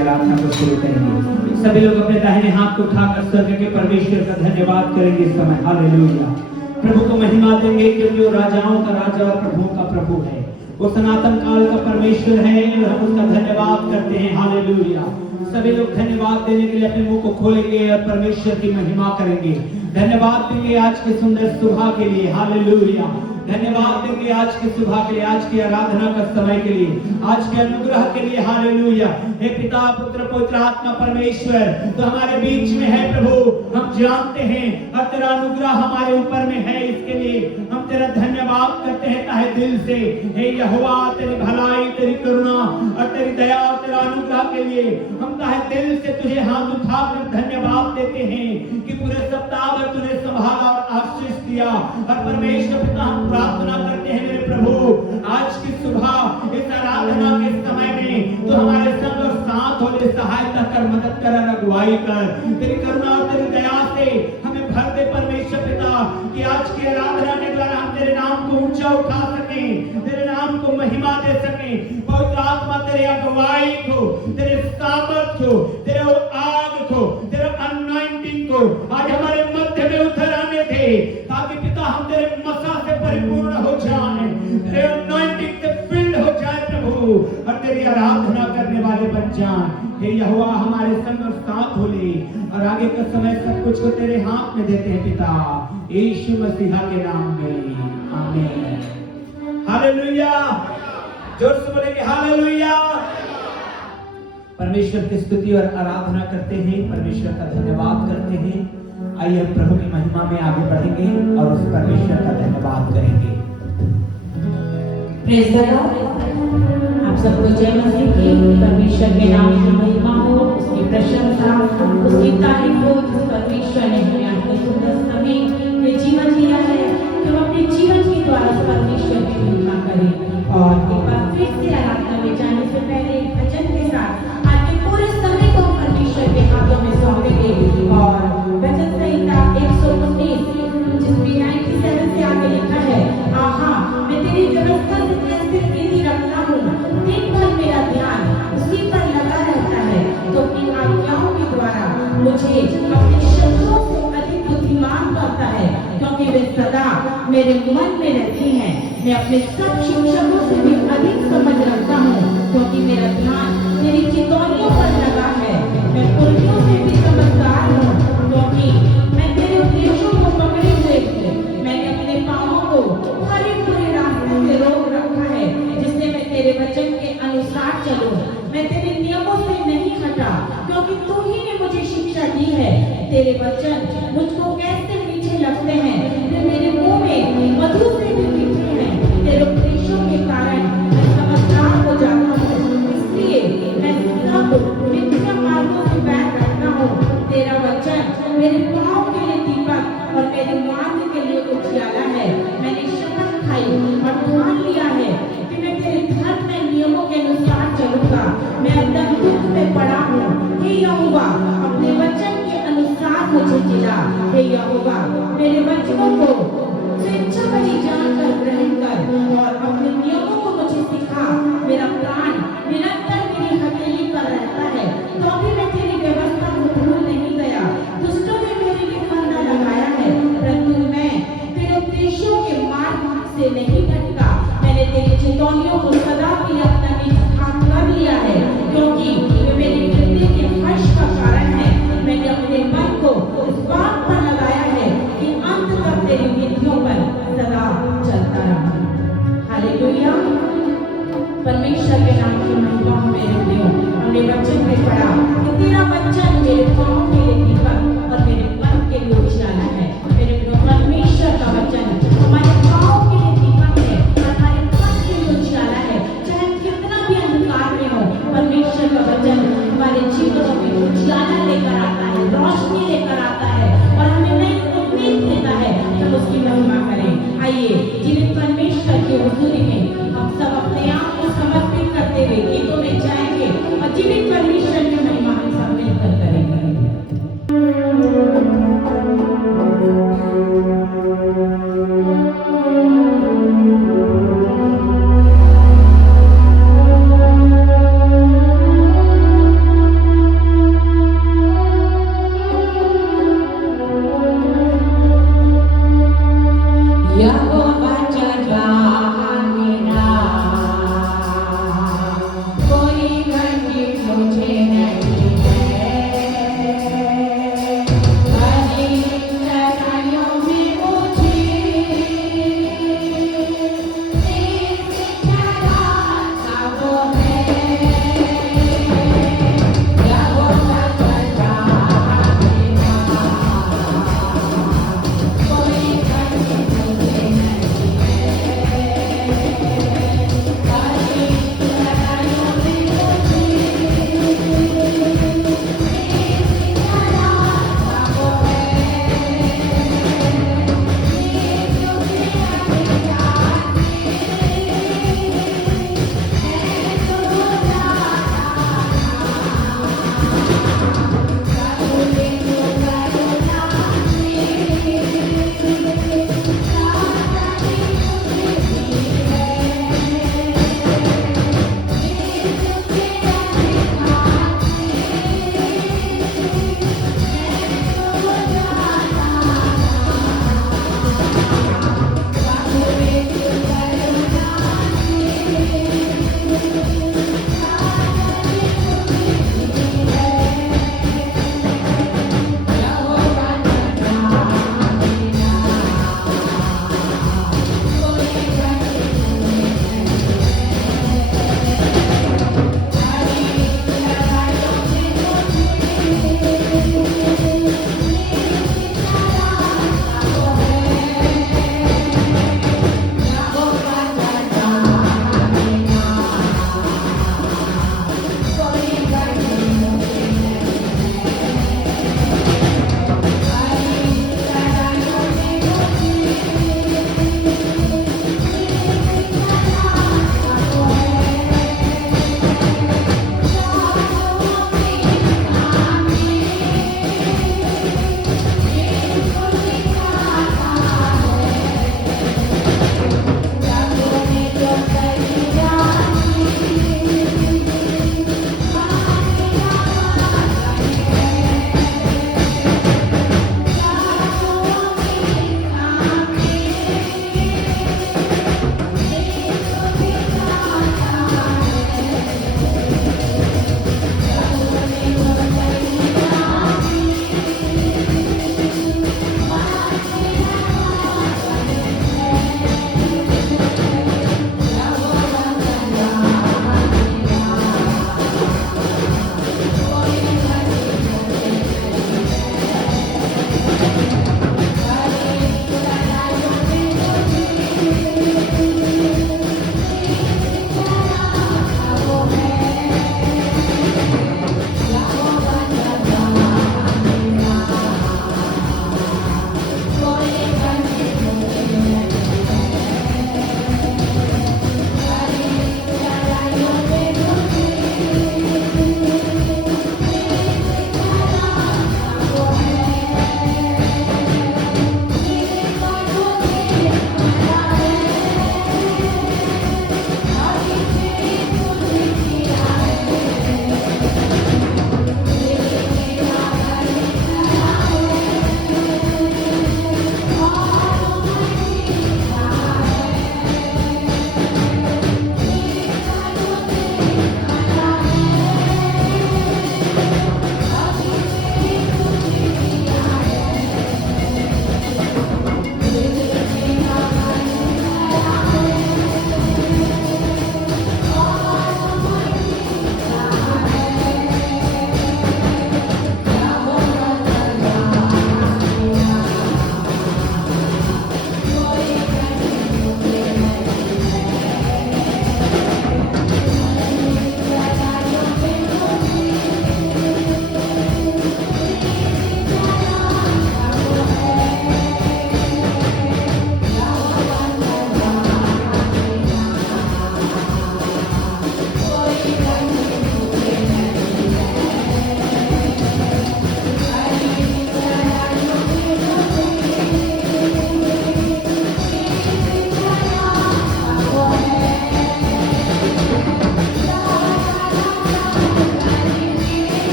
आराधना को शुरू करेंगे। सभी लोग अपने दाहिने हाथ को उठाकर स्वर्ग के परमेश्वर का धन्यवाद करेंगे इस समय। हालेलुया। प्रभु को महिमा देंगे क्योंकि वो राजाओं का राजा और प्रभुओं का प्रभु है। वो सनातन काल का परमेश्वर है और हम उसका धन्यवाद करते हैं। हालेलुया। सभी लोग धन्यवाद देने के लिए अपने मुंह को खोलेंगे और परमेश्वर की महिमा करेंगे। धन्यवाद देंगे आज के सुंदर सुबह के लिए। हालेलुया। धन्यवाद देंगे आज की सुबह के लिए, आज की आराधना का समय के लिए, आज के अनुग्रह के लिए। हालेलुया। हे पिता पुत्र पवित्र आत्मा परमेश्वर तो हमारे बीच में है प्रभु, हम जानते हैं और तेरा अनुग्रह हमारे ऊपर में है, इसके लिए हम तेरा धन्यवाद करते हैं तहे दिल से। हे यहोवा तेरी भलाई, तेरी करुणा और तेरी दया और तेरा अनुग्रह के लिए हम तहे दिल से तुझे हाथ उठाकर धन्यवाद देते हैं कि पूरे सप्ताह भर तूने संभाला और आशीष दिया। और परमेश्वर पिता हम प्रार्थना करते हैं मेरे प्रभु, आज की सुबह इस आराधना के समय में तो हमारे संग और साथ हो, सहायता कर, मदद कर, अगुवाई कर। तेरी करुणा और तेरी दया से हमें भर दे परमेश्वर पिता कि आज की आराधना के द्वारा हम तेरे नाम को ऊंचा उठा सकें, तेरे नाम को महिमा दे सकें। पवित्र आत्मा तेरे अगुवाई को, तेरे सामर्थ को, तेरे आग को, तेरे अनॉइंटिंग को आज हमारे मध्य में उतर आने दे, ताकि पिता हम तेरे मसा से परिपूर्ण हो जाए, तेरे अनॉइंटिंग से फिल्ड हो जाए प्रभु, और तेरी आराधना करने वाले बन जाए। हे यहोवा हमारे संग और साथ हो ले, और आगे का समय सब कुछ को तेरे हाथ में देते हैं पिता, यीशु मसीह के नाम में आमीन। हालेलुया। जोर से बोलेंगे हालेलुया। परमेश्वर की स्तुति और आराधना करते हैं, परमेश्वर का धन्यवाद करते हैं। आइए हम प्रभु की महिमा में आगे बढ़ेंगे और उस परमेश्वर का धन्यवाद करेंगे। Praise the Lord. आप सबको जय मसीह की। परमेश्वर के नाम की महिमा हो, उसकी प्रशंसा, उसकी तारीफ हो, जिस परमेश्वर ने हमें अपने सुंदर समय में जीवन दिया है कि हम अपने जीवन के द्वारा उस परमेश्वर की महिमा करें। और एक बार फिर से आराधना में जाने से पहले एक भजन के साथ आज के पूरे समय को परमेश्वर के हाथों में सौंपेंगे। और भजन संहिता 119 जिसमें 97 से आगे लिखा है, आहा मैं तेरी व्यवस्था से कैसे प्रीति रखता हूँ, दिन भर मेरा ध्यान उसी पर लगा रहता है। तो इन आज्ञाओं के द्वारा मुझे अपने शत्रुओं से अधिक बुद्धिमान करता है, क्योंकि वे सदा मेरे मन में रहती हैं। मैं अपने सब शिक्षकों से भी अधिक समझ रखता हूँ, क्योंकि मेरा ध्यान तेरी चितौनियों पर लगा है। मैं पुरखियों से भी समझदार हूँ, क्योंकि मैं तेरे उपदेशों को पकड़े हुए हूँ। मैंने अपने पाँवों को हर एक बुरे रास्ते से रोक रखा है, जिससे मैं तेरे वचन के अनुसार चलूं। मैं तेरे नियमों से नहीं हटा, क्योंकि तू ही ने मुझे शिक्षा दी है। तेरे वचन मुझको कैसे मीठे लगते हैं, वे मेरे मुंह में मधु से भी मीठे हैं। तेरे उपदेशों के कारण मैं समझदार हो जाता हूँ, इसलिए मैं सब मिथ्या मार्गों से बैर रखता हूँ। तेरा वचन मेरे पाँव के लिए दीपक और मेरे मार्ग के लिए उजियाला है। मैंने शपथ खाई और ठान लिया है कि मैं तेरे धर्म में नियमों के अनुसार चलूंगा। मैं एकदम दुख में पड़ा हूँ। हे यहोवा अपने वचन के अनुसार मुझे जिला। हे यहोवा मेरे वचनों को स्वेच्छा भरी जानकर ग्रहण कर और अपने नियमों को मुझे सिखा। मेरा प्राण निरंतर मेरी हथेली पर रहता है, तो भी मैं तेरी व्यवस्था को भूल नहीं गया। दुष्टों ने मेरे लिए फंदा लगाया है, परंतु मैं तेरे उपदेशों के मार्ग से नहीं भटका। मैंने तेरी चितौनियों को सदा के लिए अपना निज हाथ कर लिया है, क्योंकि वे मेरे हृदय के हर्ष का कारण है। मैंने अपने मन को इस बात पर लगाया है कि अंत तक तेरी विधियों पर सदा चलूं।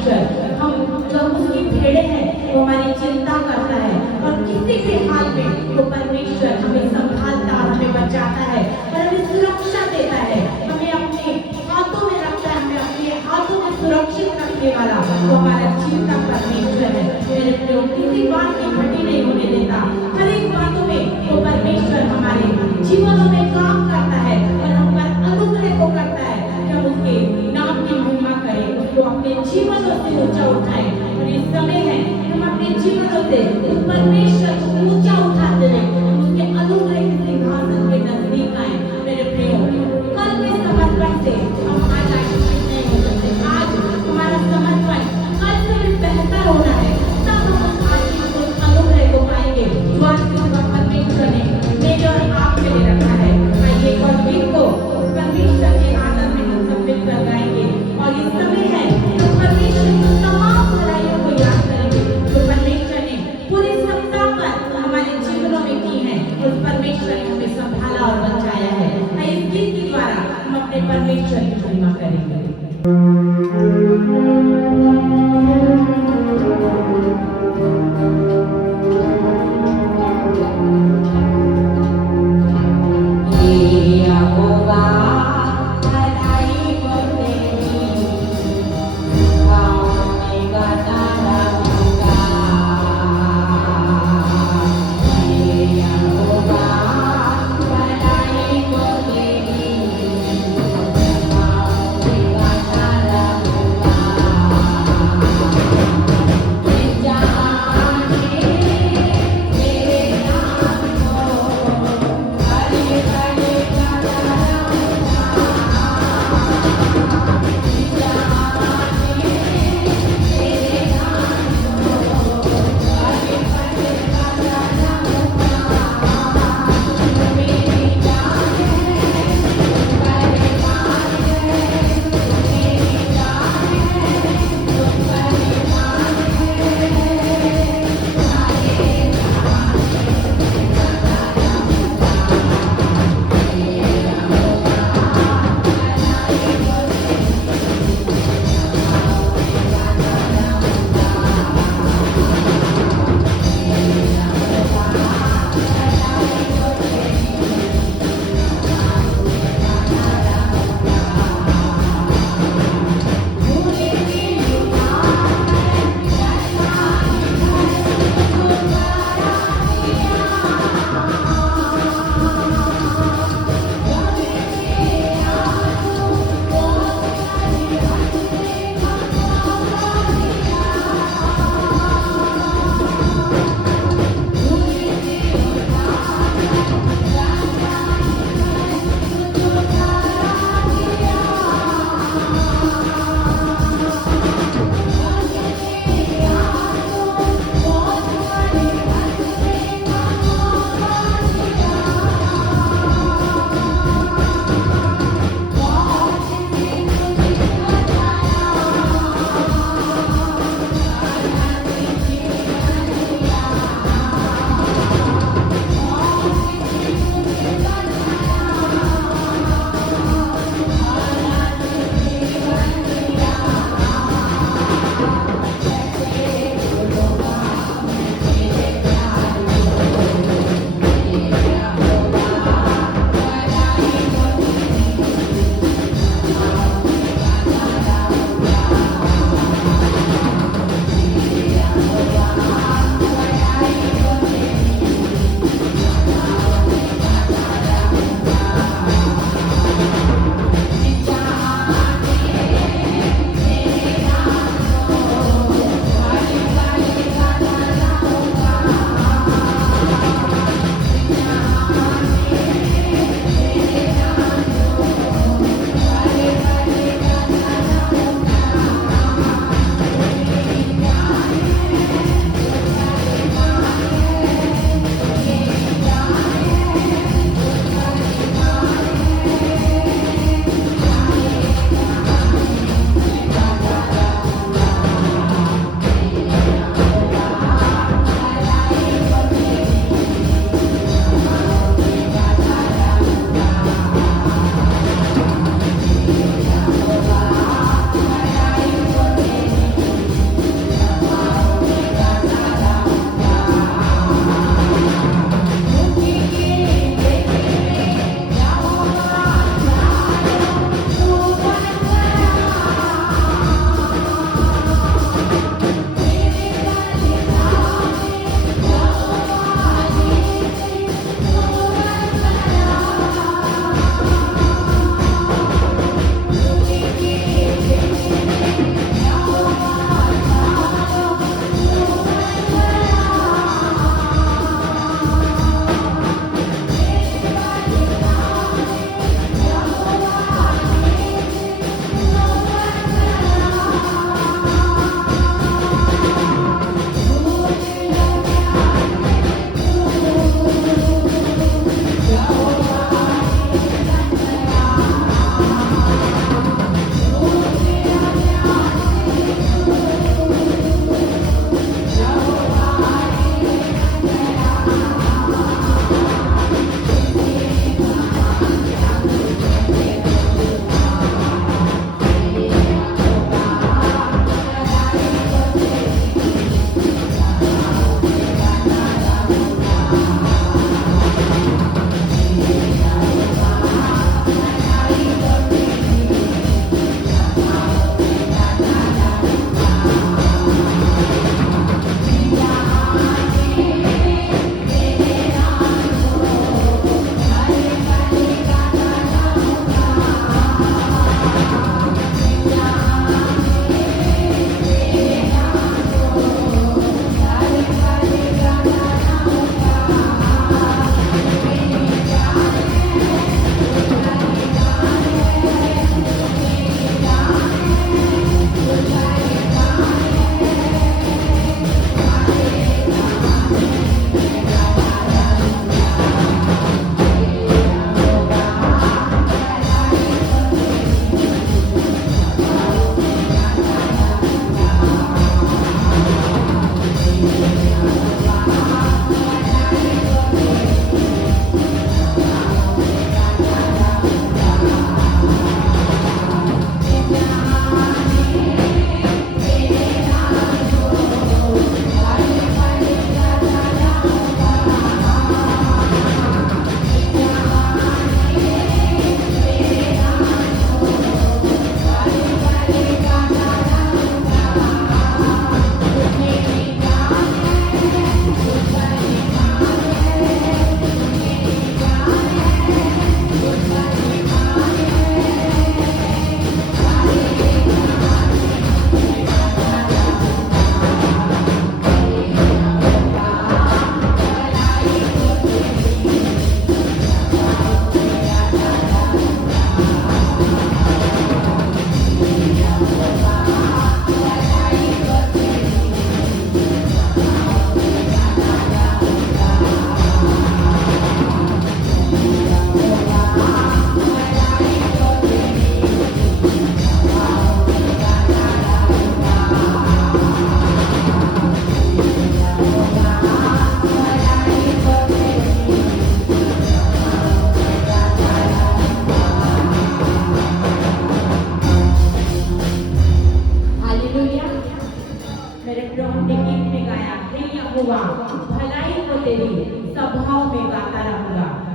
परमेश्वर हम जो उसकी भेड़े हैं वो हमारी चिंता करता है और किसी भी हाल में वो परमेश्वर हमें संभालता हमें बचाता है और हमें सुरक्षा देता है, हमें अपने हाथों में रखता है, हमें अपने हाथों में सुरक्षित रखने वाला वो हमारा चिंता परमेश्वर है। मेरे प्रियो, किसी बात की घटी नहीं होने देता, हर एक बातों में वो परमेश्वर हमारे जीवनों में काम करता है और हम पर अनुग्रह को करता है कि हम उसके नाम की महिमा करें, उसको अपने जीवनों से ऊंचा उठाएं। और ये समय है हम अपने जीवनों से उस परमेश्वर को ऊंचा उठाते हुए उसके अनुग्रह के सिंहासन के नजदीक आए। मेरे प्रियो, कल के समर्पण से हम आज आशीषित नहीं हो सकते। आज हमारा समर्पण कल से भी बेहतर होना है, तब हम उस आशीष को, उस अनुग्रह को पाएंगे जो आज परमेश्वर ने मेरे और आप के लिए रखा है। आइए एक और गीत को परमेश्वर के आदर में हम समर्पित कर गाएंगे और ये समय है जो परमेश्वर की तमाम भलाइयों को याद करेंगे जो परमेश्वर ने पूरे सप्ताह पर हमारे जीवनों में की है। उस परमेश्वर ने हमें संभाला और बचाया है। इस गीत के द्वारा हम अपने परमेश्वर की महिमा करेंगे। Thank you.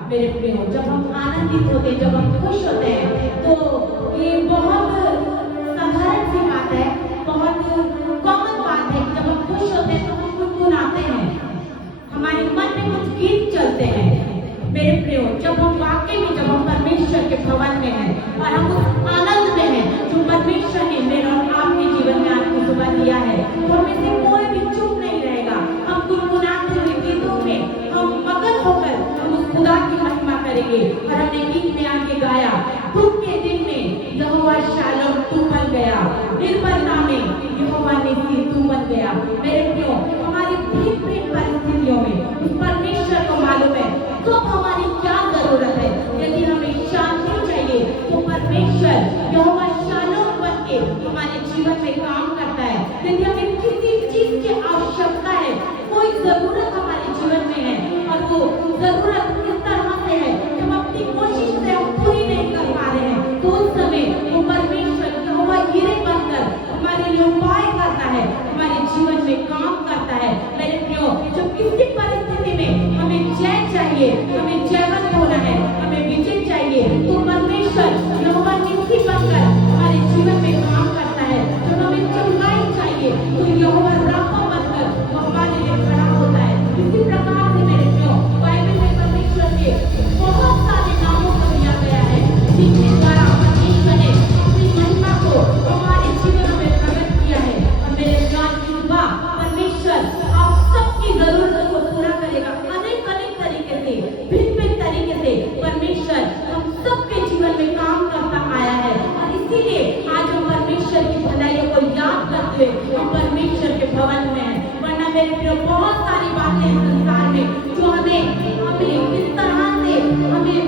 मेरे प्रियो, जब हम आनंदित होते हैं, जब हम खुश होते हैं, तो ये बहुत साधारण सी बात है, बहुत कॉमन बात है कि जब हम खुश होते हैं तो हम गुनगुनाते हैं, हमारे मन में कुछ गीत चलते हैं। मेरे प्रियो, जब हम वाकई में जब हम परमेश्वर के भवन में हैं और हम उस आनंद में हैं जो परमेश्वर ने मेरे और आपके जीवन में आपको सुबह दिया है, तो हमें से कोई भी चुप नहीं रहेगा। हम गुनगुनाते हुए गीतों में हम मगन होकर हम उस खुदा की महिमा करेंगे। और हमने गीत में आगे गाया, दुख के दिन में यहोवा शालोम तू बन गया, निर्बलता में यहोवा निस्सी तू बन गया। मेरे प्रियो, हमारी भिन्न परिस्थितियों में उस परमेश्वर को मालूम है तो हमारी क्या जरूरत है। यदि हमें शांति चाहिए तो परमेश्वर यहोवा शालोम बन के हमारे जीवन में काम करता है। यदि हमें किसी चीज की आवश्यकता है, कोई जरूरत हमारे जीवन में है और वो जरूरत इस तरह से है कि हम अपनी कोशिश से हम पूरी नहीं कर पा रहे हैं, तो उस समय वो परमेश्वर यहोवा यिरे बनकर हमारे लिए उपाय करता है, हमारे जीवन में काम करता है। मेरे प्रियो, जब किसी परिस्थिति में हमें जय चाहिए, हमें जयवंत होना है, हमें विजय चाहिए, तो परमेश्वर यहोवा निस्सी बनकर हमारे जीवन में काम करता है। जब हमें चंगाई चाहिए तो यहोवा राफा बनकर वो हमारे लिए खड़ा होता है। इसी प्रकार से मेरे प्रियो, बाइबल में परमेश्वर के बहुत सारे नामों को दिया गया है जिनके द्वारा परमेश्वर ने अपनी महिमा को हमारे जीवन में प्रकट किया है। और मेरे जान की सुबह परमेश्वर आप सबकी जरूरतों को पूरा करेगा। अनेक अनेक तरीके से, भिन्न तरीके से परमेश्वर हम सबके जीवन में काम करता आया है। और इसीलिए आज हम परमेश्वर की भलाइयों को याद करते हुए हम परमेश्वर के भवन में हैं। वरना मेरे प्रियो, बहुत सारी बातें हैं संसार में जो हमें इस तरह से हमें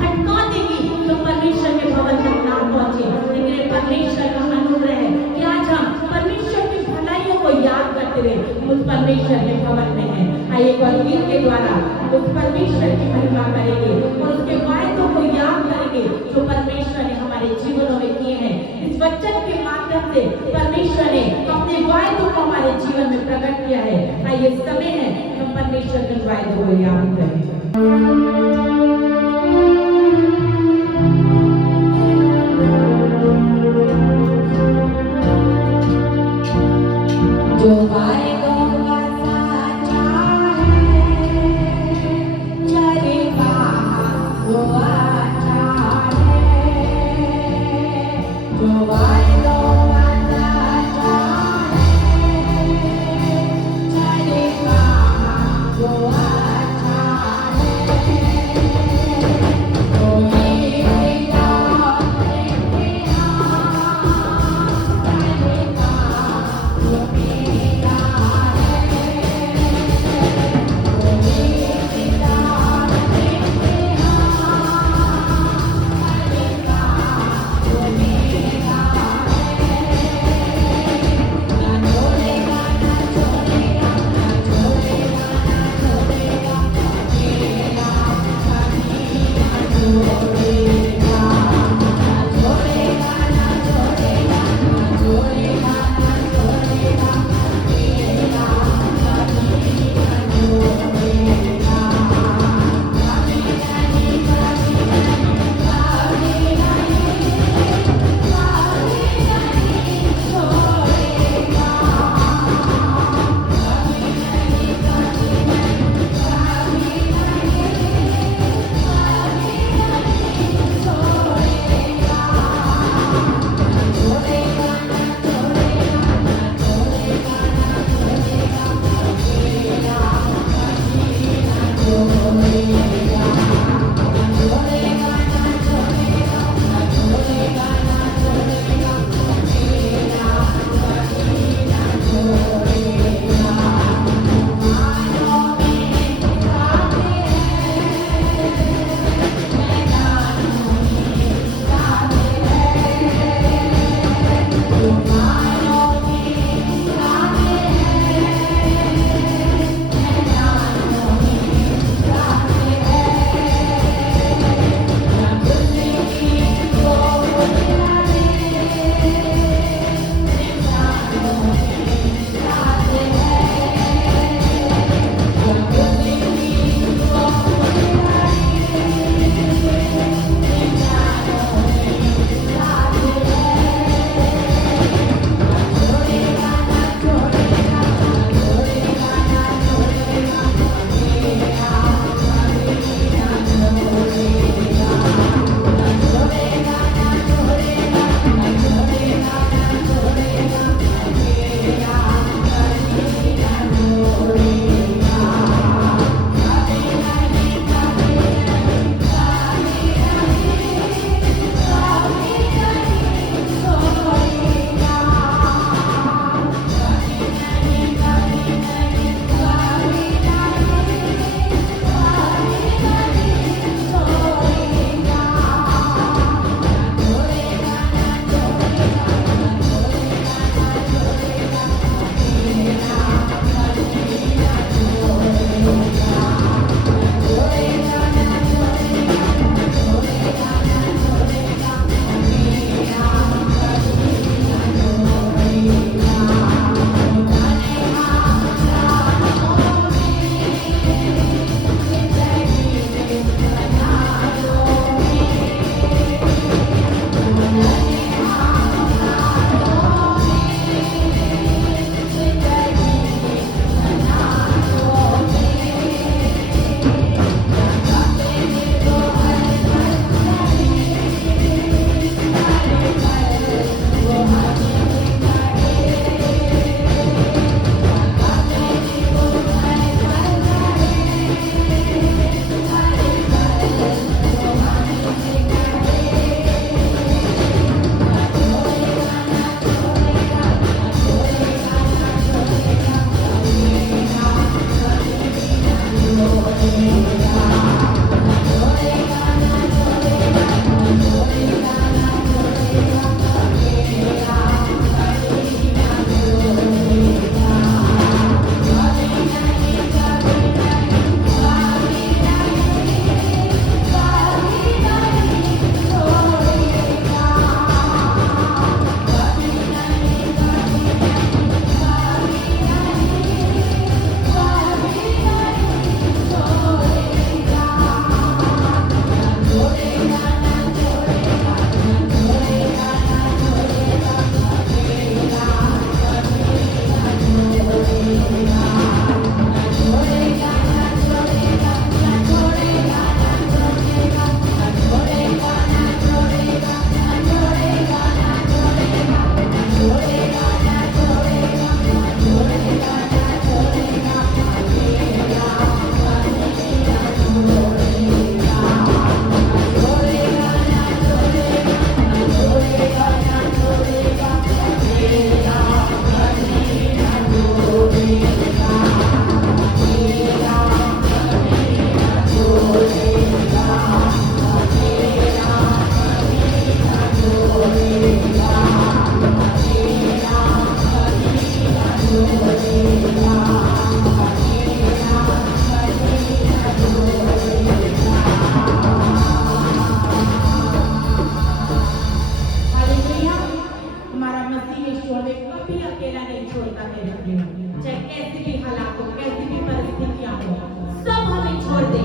भटका देगी जो परमेश्वर के भवन तक ना पहुंचे। लेकिन ये परमेश्वर का अनुग्रह है कि आज हम परमेश्वर की भलाइयों को याद करते हुए उस परमेश्वर के भवन में हैं। आइए एक बार गीत के द्वारा उस परमेश्वर की महिमा करेंगे और उसके वायदों को याद करेंगे जो परमेश्वर ने हमारे जीवनों में किए हैं। इस वचन के माध्यम से परमेश्वर ने अपने वायदों को हमारे जीवन में प्रकट किया है। आइए समय है हम परमेश्वर के वायदों को याद करें। जो वायदों का साचा है, चलेगा वो अच्छा है। जो वायदों का साचा है, चलेगा वो अच्छा है। कैसी भी हालात हो, कैसी भी परिस्थितियां हो, सब हमें छोड़ दे,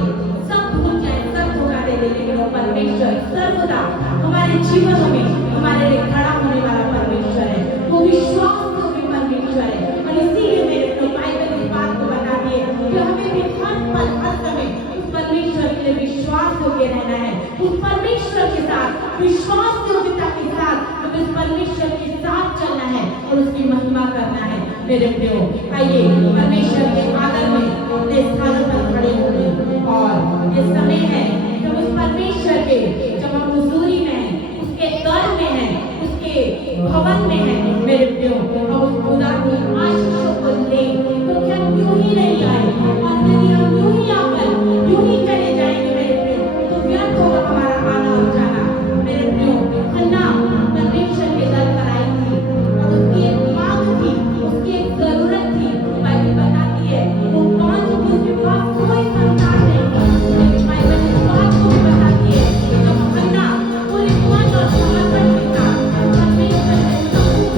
सब भूल जाए, सब धोखा दे दे, लेकिन वो परमेश्वर सर्वदा हमारे जीवन में हमारे लिए खड़ा होने वाला परमेश्वर है। वो विश्वास योग्य परमेश्वर है। और इसीलिए मेरे को बाइबल इस बात को बताती है कि हमें भी हर पल हर समय उस परमेश्वर के लिए विश्वास योग्य रहना है। उस परमेश्वर के साथ विश्वास योग्यता के साथ हमें उस परमेश्वर के साथ चलना है और उसकी महिमा करना है। मेरे प्रियो, आइए परमेश्वर के आदर में अपने स्थानों पर खड़े होंगे और ये समय है जब उस परमेश्वर के, जब हम हुजूरी में हैं, उसके दर में हैं, उसके भवन में हैं, मेरे प्रियो, हम उस खुदा की आशीषों को लें, क्योंकि हम यूं ही नहीं आए और यदि हम यूं ही आकर यूं ही चले जाएंगे मेरे प्रियो, तो व्यर्थ होगा हमारा आना और जाना। मेरे प्रियो, हन्ना परमेश्वर के दर पर आई थी और उसकी एक मांग थी, उसकी एक जरूरत थी। बाइबल बताती है वो मांग थी, उसके पास कोई संतान नहीं थी, लेकिन बाइबल इस बात को भी बताती है कि जब हन्ना पूरे मन और समर्पण के साथ परमेश्वर के सम्मुख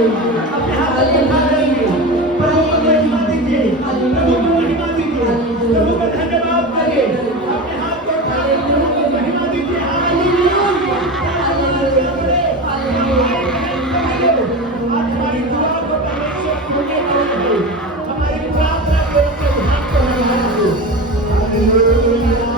अपने हाथों को उठा लेंगे, प्रभु को महिमा दीजिए, प्रभु को महिमा दीजिए, प्रभु का धन्यवाद करिए, अपने हाथ को उठा के प्रभु को महिमा दीजिए। हालेलुया, आज हमारी दुआ को परमेश्वर सुनने वाला है, हमारी प्रार्थना को उसके हाथ को बढ़ाइए। Hallelujah,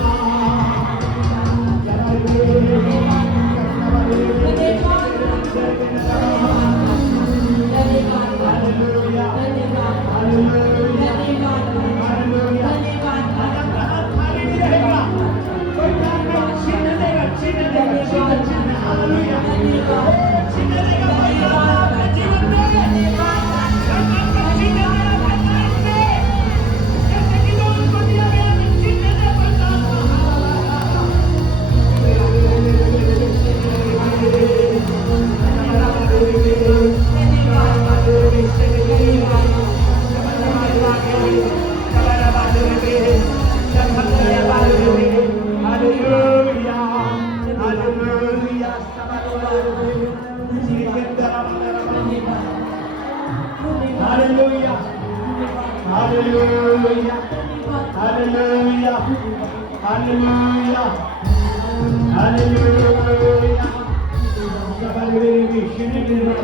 Hallelujah. Hallelujah. Hallelujah. Hallelujah. Hallelujah.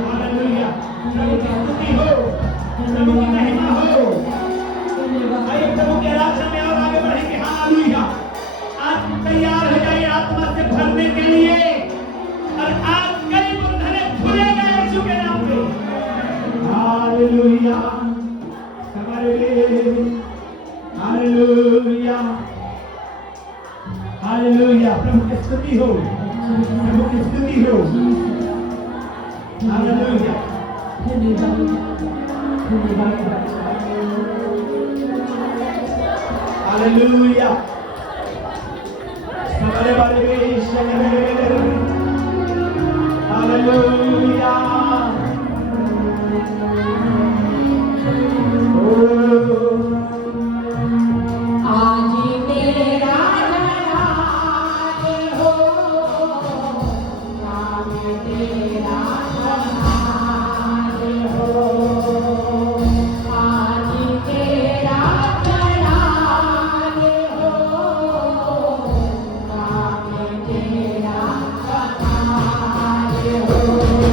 Hallelujah. प्रभु की स्तुति हो, प्रभु की महिमा हो। आइए प्रभु के आराधना में और आगे बढ़ेंगे। हालेलुया। आज तैयार हो जाइए आत्मा से भरने के लिए, और आज कई बंधने खुले गए यीशु के नाम पे। हालेलुया। हालेलुया। हालेलुया। प्रभु की स्तुति हो, प्रभु की स्तुति हो। हालेलुया। हालेलुया। हमारे बारे में हालेलुया। आज तेरा जलाल हो, आज तेरा जलाल हो, आज तेरा जलाल हो, आज तेरा जलाल हो।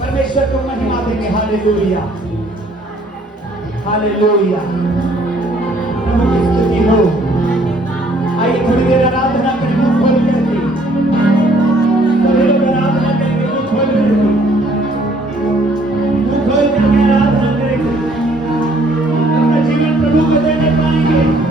परमेश्वर को महिमा देंगे। Hallelujah hallelujah. प्रभु की स्तुति हो। आइए थोड़ी देर आराधना करें मुंह खोल करके। सभी लोग आराधना करेंगे मुंह खोल करके। मुंह खोल करके आराधना करेंगे। अपना जीवन प्रभु को देने पाएंगे।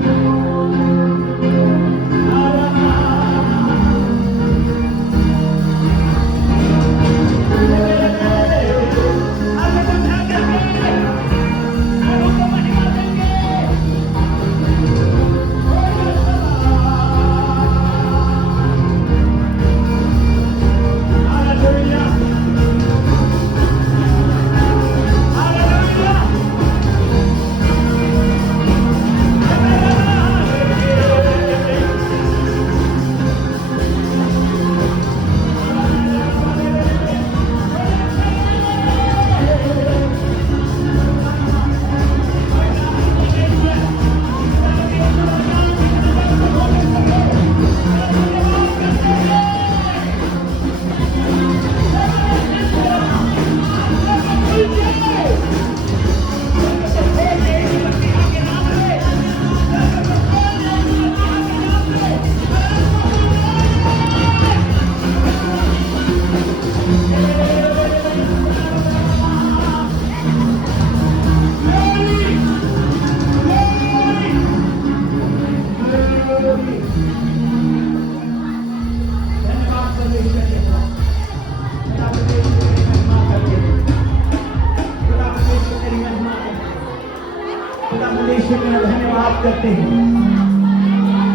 धन्यवाद करते हैं।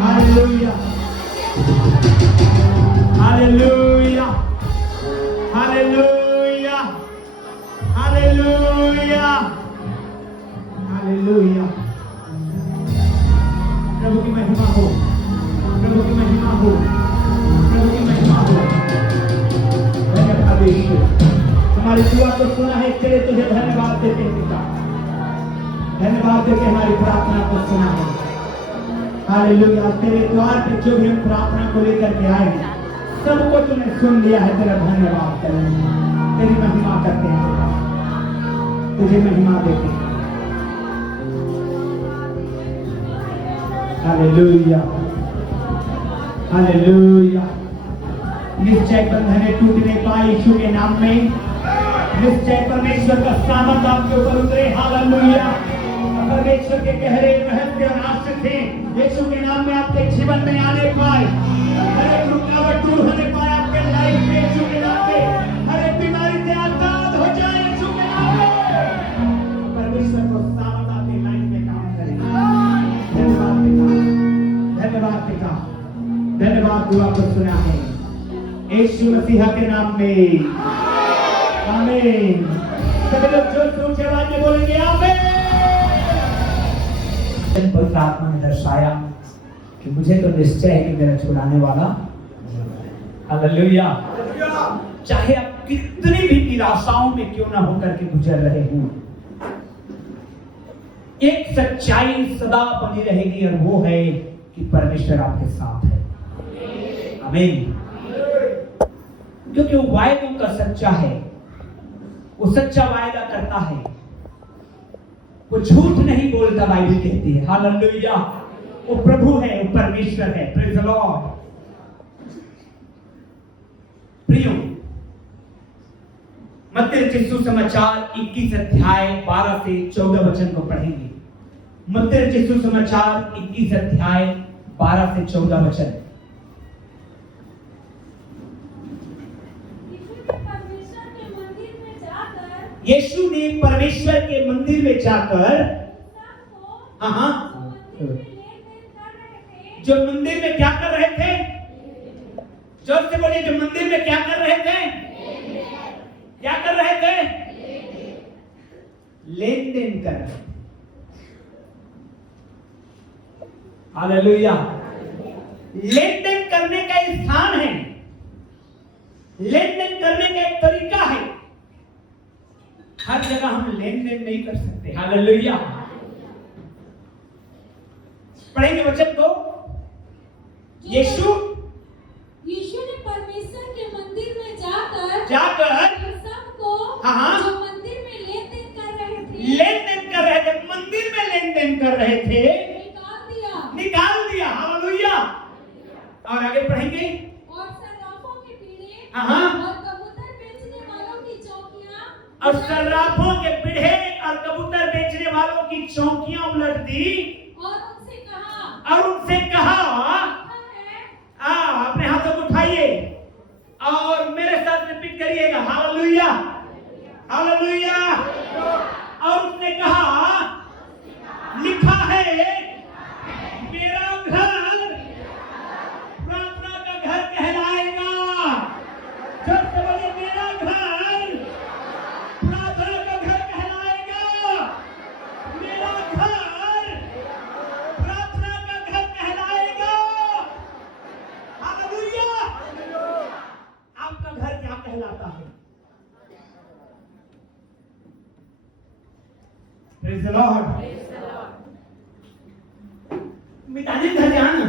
Hallelujah hallelujah hallelujah hallelujah hallelujah. प्रभु की महिमा हो, प्रभु की महिमा हो, प्रभु की महिमा हो। धन्यवाद ईश्वर, हमारी दुआ को सुना है, तेरे तुझे धन्यवाद देते हैं पिता। धन्यवाद देके हमारी प्रार्थना को सुना है। हालेलुया। तेरे द्वार पे जो भी हम प्रार्थना को लेकर के आए हैं, सबको तूने सुन लिया है। तेरा धन्यवाद करें, तेरी महिमा करते हैं, तुझे महिमा देते हैं। Hallelujah hallelujah. निश्चय बंधने टूट नहीं पाए यीशु के नाम में। निश्चय परमेश्वर का सामर्थ आपके ऊपर उतरे। हालेलुया। परमेश्वर के गहरे रहस्य और आशीष यीशु के नाम में आपके जीवन में आने पाए। हर एक रुकावट दूर होने पाए आपके लाइफ में यीशु के नाम में। हर एक बीमारी से आजाद हो जाए यीशु के नाम में। परमेश्वर को सामर्थ आपके लाइफ में काम करेगा। धन्यवाद पिता, धन्यवाद पिता, धन्यवाद। दुआ को सुना है यीशु मसीह के नाम में। आमीन। सभी लोग जोर से ऊंची आवाज में बोलेंगे आमीन। पवित्र आत्मा ने दर्शाया कि मुझे तो निश्चय है कि मेरा छुड़ाने वाला, हालेलुया। चाहे आप कितनी भी निराशाओं में क्यों ना होकर के गुजर रहे हो, एक सच्चाई सदा बनी रहेगी और वो है कि परमेश्वर आपके साथ है। आमीन। क्योंकि वो वायदों का सच्चा है, वो सच्चा वायदा करता है, वो झूठ नहीं बोलता, बाइबल कहती है। हालेलुया। वो प्रभु है, वो परमेश्वर है। Praise the Lord. प्रियो, मत्ती रचित सुसमाचार 21 अध्याय 12 से 14 वचन को पढ़ेंगे। मत्ती रचित सुसमाचार 21 अध्याय 12 से 14 वचन। यीशु ने परमेश्वर के मंदिर में जाकर, जो मंदिर में क्या कर रहे थे? जोर से बोलिए, जो मंदिर में क्या कर रहे थे? क्या कर रहे थे? लेन देन कर रहे थे। हालेलुया। लेन देन करने का स्थान है, लेन देन करने का एक तरीका है। हर जगह हम लेन देन नहीं कर सकते। हालेलुया। पढ़ेंगे वचन को। यीशु ने परमेश्वर के मंदिर में जाकर सबको जो मंदिर में लेन देन कर रहे थे, मंदिर में लेन देन कर रहे थे, निकाल दिया। हालेलुया। और आगे पढ़ेंगे। और सर्राफों के पीढ़े और कबूतर बेचने वालों की चौकियां, और सर्राफों के पीढ़े और कबूतर बेचने वालों की चौकियां उलट दी और उनसे कहा अपने हाथों को उठाइए और मेरे साथ रिपीट करिएगा। Hallelujah, hallelujah. और उसने कहा, लिखा है, मेरा घर प्रार्थना का घर कहलाएगा। जोर से बोलिए, मेरा घर प्रार्थना का घर कहलाएगा। मेरा घर प्रार्थना का घर कहलाएगा। हालेलुया। आपका घर क्या कहलाता है? Praise the Lord. मितानी घर जाना,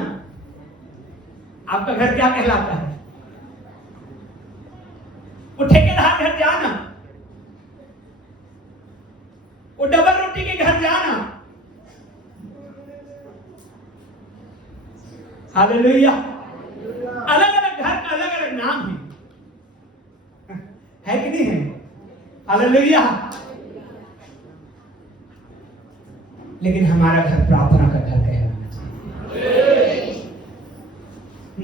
आपका घर क्या कहलाता है? वो ठेकेदार घर जाना, वो डबल रोटी के घर जाना। हालेलुया। अलग अलग घर का अलग अलग नाम है कि नहीं है? हालेलुया। लेकिन हमारा घर प्रार्थना का घर कहलाना चाहिए।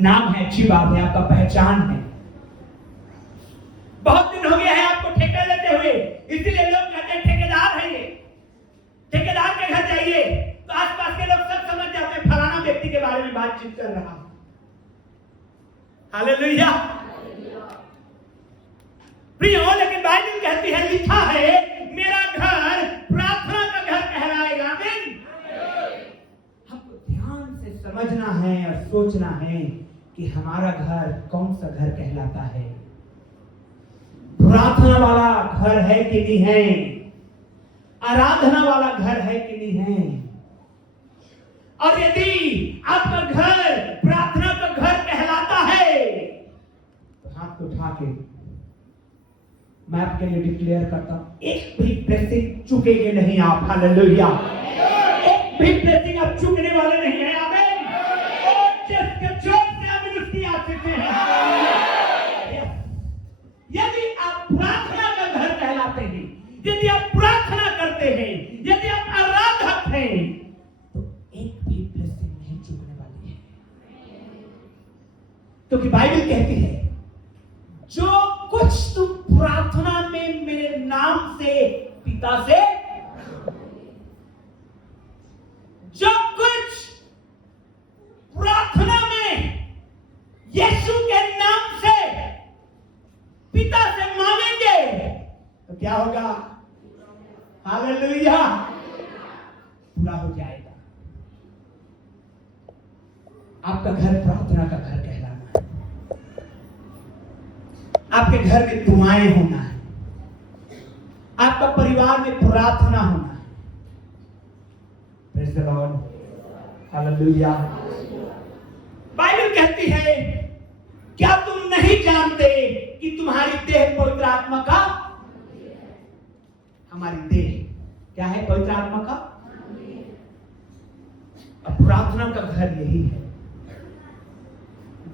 नाम है, अच्छी बात है, आपका पहचान है। बहुत दिन हो गया है आपको ठेका लेते हुए, इसलिए लोग कहते हैं ठेकेदार है ये। ठेकेदार के घर जाइए तो आसपास के लोग सब समझ जाते हैं फलाना व्यक्ति के बारे में बातचीत कर रहा है। हालेलुया। प्रियो, लेकिन बाइबल कहती है, लिखा है, मेरा घर प्रार्थना का घर कहलाएगा। आमीन। हमको ध्यान से समझना है और सोचना है कि हमारा घर कौन सा घर कहलाता है। प्रार्थना वाला घर है कि नहीं है? आराधना वाला घर है कि नहीं है? और यदि आपका घर प्रार्थना का घर कहलाता है तो हाथ उठा के मैं आपके लिए डिक्लेयर करता हूं, एक भी ब्लेसिंग चुकेंगे नहीं आप। हालेलुया। एक भी ब्लेसिंग आप चुकने वाले नहीं हैं। आमीन। और जिसके जोर से आमीन उसकी आशीष है। यदि आप प्रार्थना का घर कहलाते हैं, यदि आप प्रार्थना करते हैं, यदि आप आराधक हैं, तो एक भी ब्लेसिंग नहीं चुकने वाली है। क्योंकि बाइबल कहती है, जो कुछ तुम प्रार्थना में मेरे नाम से पिता से, जो कुछ प्रार्थना में यीशु के नाम से पिता से मांगेंगे तो क्या होगा? हालेलुया, पूरा हो जाएगा। आपका घर प्रार्थना का घर कहलाना है। आपके घर में दुआएं होना है, आपका परिवार में प्रार्थना होना है। Praise the Lord, hallelujah. Bible कहती है, क्या तुम नहीं जानते कि तुम्हारी देह पवित्र आत्मा का, हमारी देह क्या है? पवित्र आत्मा का। अब प्रार्थना का घर यही है।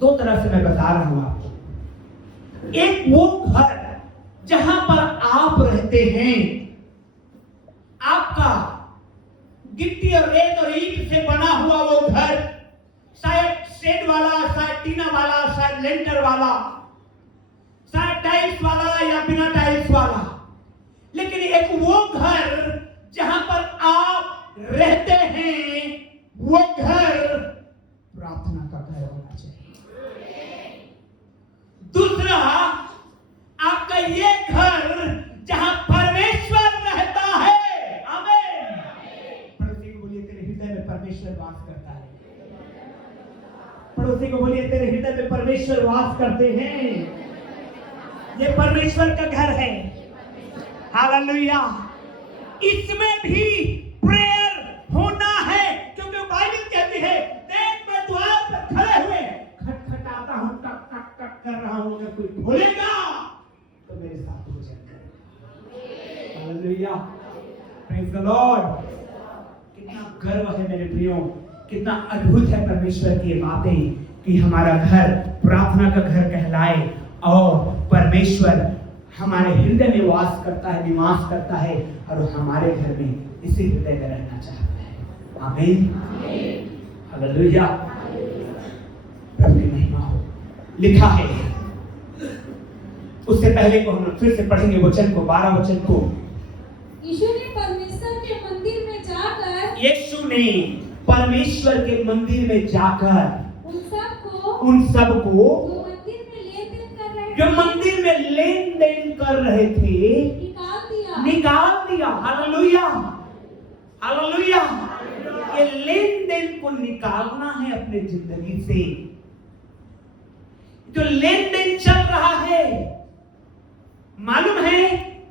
दो तरह से मैं बता रहा हूं आपको। एक वो घर जहां पर आप रहते हैं, आपका गिट्टी और रेत और ईंट से बना हुआ वो घर, शायद शेड वाला, शायद टीना वाला, शायद लेंटर वाला, शायद टाइल्स वाला या बिना टाइल्स वाला। लेकिन एक वो घर जहां पर आप रहते हैं, वो घर प्रार्थना का घर होना चाहिए। दूसरा, आपका ये घर जहां परमेश्वर रहता है। आमीन। पड़ोसी को बोलिए, तेरे हृदय में परमेश्वर वास करता है। पड़ोसी को बोलिए, तेरे हृदय में परमेश्वर वास करते हैं। ये परमेश्वर का घर है। हालेलुया। इसमें भी प्रेयर होना है, क्योंकि बाइबल कहती है, देख मैं द्वार पर खड़े हुए खटखटाता हूं, टक टक टक कर रहा हूं, अगर कोई खोलेगा तो मेरे साथ भोजन करेगा। Hallelujah, praise the Lord. कितना गर्व है मेरे प्रियो, कितना अद्भुत है परमेश्वर की बातें कि हमारा घर प्रार्थना का घर कहलाए और परमेश्वर हमारे हृदय में वास करता है, निवास करता है, और हमारे घर में इसी हृदय में रहना चाहता है। आमीन, हालेलुया, प्रभु की महिमा हो। लिखा है, उससे पहले को हम फिर से पढ़ेंगे वचन को, 12 वचन को। यीशु ने परमेश्वर के मंदिर में जाकर, यीशु ने परमेश्वर के मंदिर में जाकर उन सबको जो मंदिर में लेन देन कर रहे थे निकाल दिया। Hallelujah, hallelujah. ये लेन देन को निकालना है अपने जिंदगी से। जो लेन देन चल रहा है, मालूम है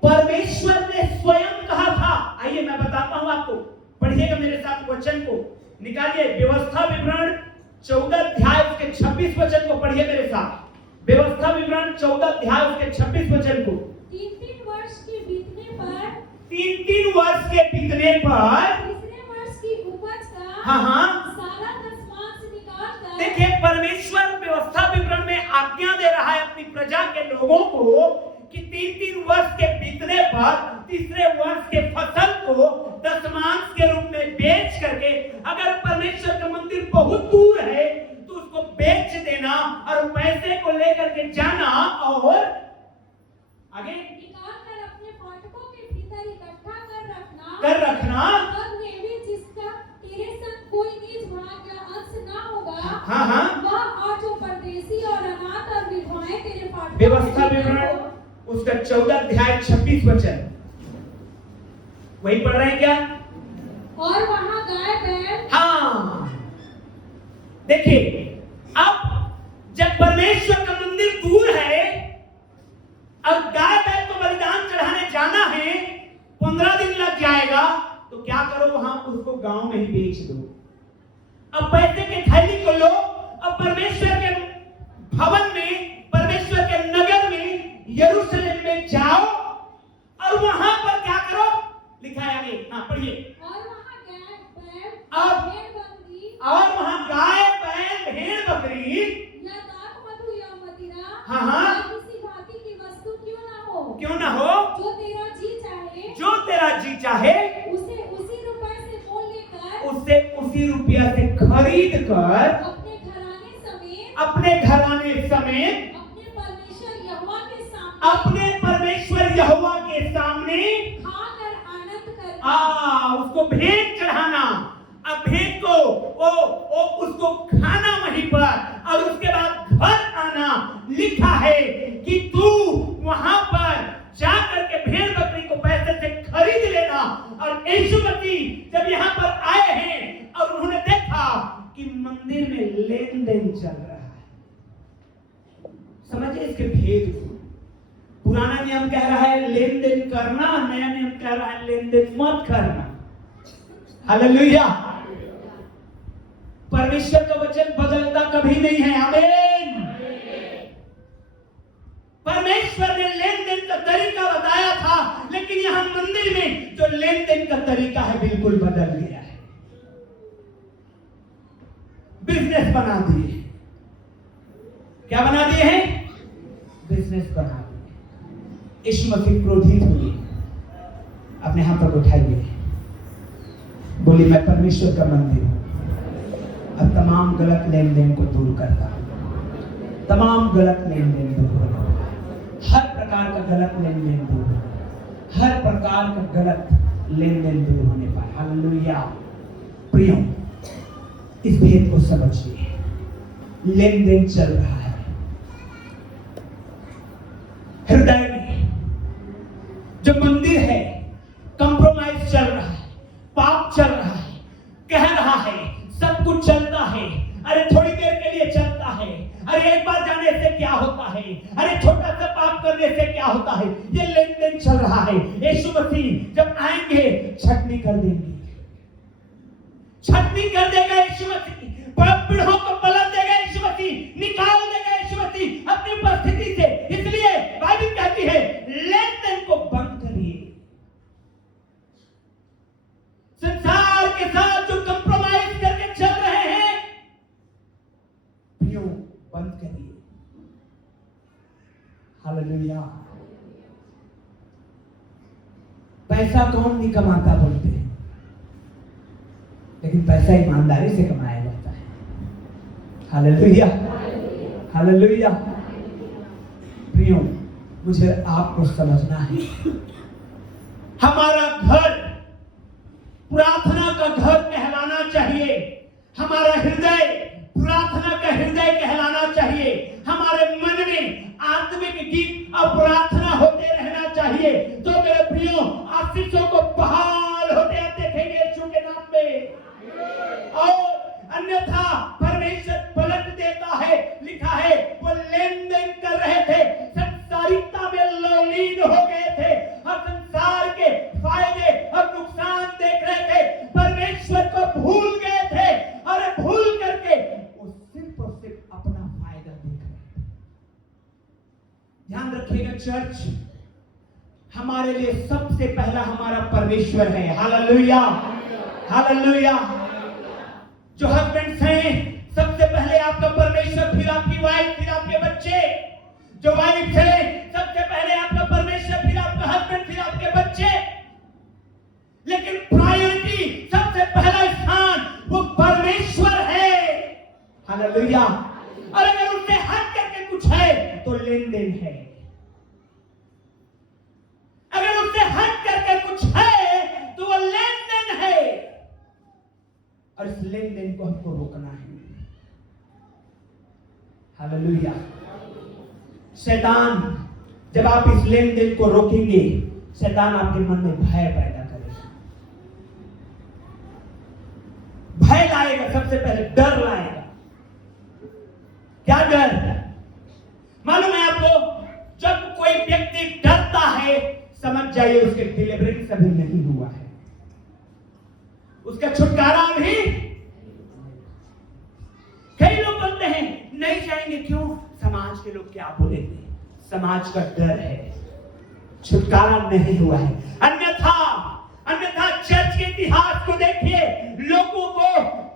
परमेश्वर ने स्वयं कहा था। आइए मैं बताता हूं आपको, पढ़िएगा मेरे साथ वचन को, निकालिए। व्यवस्था विवरण 14 अध्याय उसके 26 वचन को पढ़िए मेरे साथ। व्यवस्था विवरण 14 अध्याय उसके 26 वचन को। 3 वर्ष के बीतने पर, 3 वर्ष के बीतने पर तीसरे वर्ष की उपज का हाँ सारा दशमांश निकालकर, देखिए परमेश्वर व्यवस्था विवरण में आज्ञा दे रहा है अपनी प्रजा के लोगों को कि 3 वर्ष के बीतने पर तीसरे वर्ष के फसल को दशमांश के रूप में बेच करके, अगर परमेश्वर का मंदिर बहुत दूर है तो उसको बेच देना और पैसे को लेकर के जाना और आगे निकाल कर अपने फाटकों के भीतर इकट्ठा कर रखना। तब लेवी जिसका तेरे संग कोई नीच भाग या अंश ना होगा, वह और जो परदेशी और अनाथ और विधवाएं तेरे फाटकों, व्यवस्था विवरण उसका 14 अध्याय 26 वचन, वही पढ़ रहे हैं क्या? और वहां गाय बैल, हाँ देखिए, अब जब परमेश्वर का मंदिर दूर है, अब गाय बैल को बलिदान चढ़ाने जाना है, 15 दिन लग जाएगा, तो क्या करो, वहां उसको गांव में ही बेच दो। अब पैसे के थैली को लो, अब परमेश्वर के भवन में, परमेश्वर के नगर में, यरूशलेम में जाओ और वहां पर क्या करो, लिखा है आगे, हाँ पढ़िए। और वहां गाय बैल और भेड़ बकरी, और वहां गाय बैल भेड़ बकरी या दाख मधु या मदिरा, हाँ या किसी भांति की वस्तु क्यों ना हो, जो तेरा जी चाहे उसे उसी रुपए से मोल लेकर, उससे उसी रुपया से खरीद कर अपने घराने समेत अपने परमेश्वर यहोवा के सामने खाकर आनंद कर, उसको भेंट चढ़ाना। अब भेंट को उसको खाना वहीं पर, और उसके बाद घर आना। लिखा है कि तू वहां पर जाकर के भेड़ बकरी को पैसे से खरीद लेना और यीशु मसीह जब यहाँ पर आए हैं और उन्होंने देखा कि मंदिर में लेन देन चल रहा है। समझिए इसके भेद को। पुराना नियम कह रहा है लेन देन करना, नया नियम कह रहा है लेन देन मत करना। हालेलुया। परमेश्वर का वचन बदलता कभी नहीं है। आमीन। परमेश्वर ने लेन देन का तरीका बताया था, लेकिन यहां मंदिर में जो लेन देन का तरीका है बिल्कुल बदल गया है। बिजनेस बना दिए। क्या बना दिए हैं? बिजनेस बना दिए। यीशु मसीह क्रोधित हुए। अपने हाथ पर उठाइए, बोली मैं परमेश्वर का मंदिर हूं। अब तमाम गलत लेन देन को दूर करता हूं। तमाम गलत लेन देन दूर करता हूं। हर प्रकार का गलत लेन देन दूर हो, हर प्रकार का गलत लेन देन दूर होने पाए। हालेलुया। प्रियो, इस भेद को समझिए। लेन देन चल रहा है हृदय में। जो मंदिर है कंप्रोमाइज चल रहा है, पाप चल रहा है, कह रहा है सब कुछ चलता है। अरे थोड़ी देर के लिए चलता है। अरे एक बार जाने से क्या होता है? अरे छोटा सा पाप करने से क्या होता है? ये लेन देन चल रहा है। यीशु मसीह जब आएंगे छटनी कर देंगे। छटनी कर देगा यीशु मसीह। पीढ़ों को पलट देगा यीशु मसीह। निकाल देगा यीशु मसीह अपनी उपस्थिति से। इसलिए बाइबल कहती है लेन देन को बंद करिए। संसार के साथ जो कंप्रोमाइज करके चल रहे हैं बंद करिए। हालेलुया। पैसा कौन नहीं कमाता बोलते हैं, लेकिन पैसा ईमानदारी से कमाया जाता है। हालेलुया। हालेलुया। प्रियो, मुझे आपको समझना है हमारा घर प्रार्थना का घर कहलाना चाहिए। हमारा हृदय प्रार्थना का हृदय कहलाना चाहिए। हमारे मन में आत्मिक गीत और प्रार्थना होते रहना चाहिए। तो मेरे प्रियो, आशीषों को बहाल होते आप देखेंगे यीशु के नाम में। और अन्यथा परमेश्वर पलट देता है। लिखा है वो लेन देन कर रहे थे, संसारिकता में लौलीन हो गए थे और संसार के फायदे और नुकसान देख रहे थे। परमेश्वर को भूल गए थे और भूल करके सिर्फ अपना फायदा देख रहे थे। ध्यान रखिएगा चर्च, हमारे लिए सबसे पहला हमारा परमेश्वर है। हालेलुया। हालेलुया। जो हस्बैंड्स हैं, सबसे पहले आपका परमेश्वर, फिर आपकी वाइफ, फिर आपके बच्चे। जो वाइफ है, सबसे पहले आपका परमेश्वर, फिर आपका हस्बैंड, फिर आपके बच्चे। लेकिन प्रायोरिटी, सबसे पहला स्थान वो परमेश्वर है। हालेलुया। और अगर उससे हट करके कुछ है तो लेन देन है। अगर उससे हट करके कुछ है तो वो लेन देन है। और इस लेन देन को हमको रोकना है। हालेलुया। शैतान, जब आप इस लेन देन को रोकेंगे, शैतान आपके मन में भय पैदा करेगा। भय लाएगा, सबसे पहले डर लाएगा। क्या डर? मालूम है आपको, जब कोई व्यक्ति डरता है, समझ जाइए उसके डिलीवरेंस अभी नहीं हुआ है, उसका छुटकारा अभी। कई लोग बोलते हैं नहीं जाएंगे, क्यों? समाज के लोग क्या बोलेंगे। समाज का डर है, छुटकारा नहीं हुआ है। अन्यथा चर्च के इतिहास को देखिए, लोगों को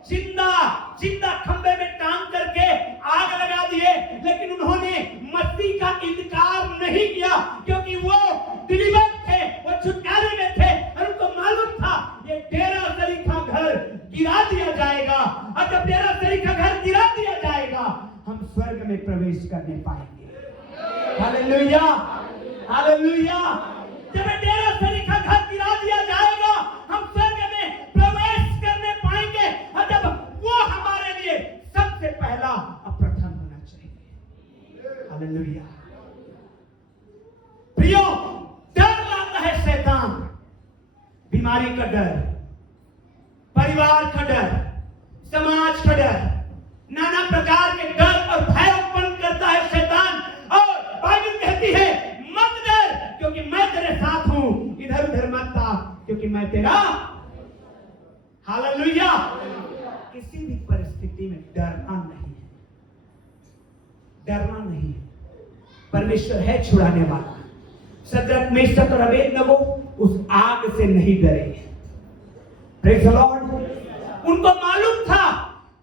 जिंदा खंबे में टांग करके आग लगा दिए, लेकिन उन्होंने मसीह का इनकार नहीं किया, क्योंकि वो डिलीवर थे, वो छुटकारे में थे और उनको मालूम था ये डेरा सरीखा घर गिरा दिया जाएगा। और जब डेरा सरीखा घर गिरा दिया जाएगा, हम स्वर्ग में प्रवेश करने पाएंगे। हालेलुया। हालेलुया। जब डेरा सरीखा घर गिरा दिया जाएगा, हम स्वर्ग में प्रवेश करने पाएंगे। और जब वो हमारे लिए सबसे पहला और प्रथम होना चाहिए। हालेलुया। प्रियो, डर लाता है शैतान। बीमारी का डर, परिवार का डर, समाज का डर, नाना प्रकार के डर और भय उत्पन्न करता है शैतान। और बाइबल कहती है मत डर क्योंकि मैं तेरे साथ हूं, इधर उधर मत था क्योंकि मैं तेरा। हालेलुया। किसी भी परिस्थिति में डरना नहीं है, डरना नहीं है। परमेश्वर है छुड़ाने वाला। शद्रक, मेशक और अबेदनगो उस आग से नहीं डरे। Praise the Lord. उनको मालूम था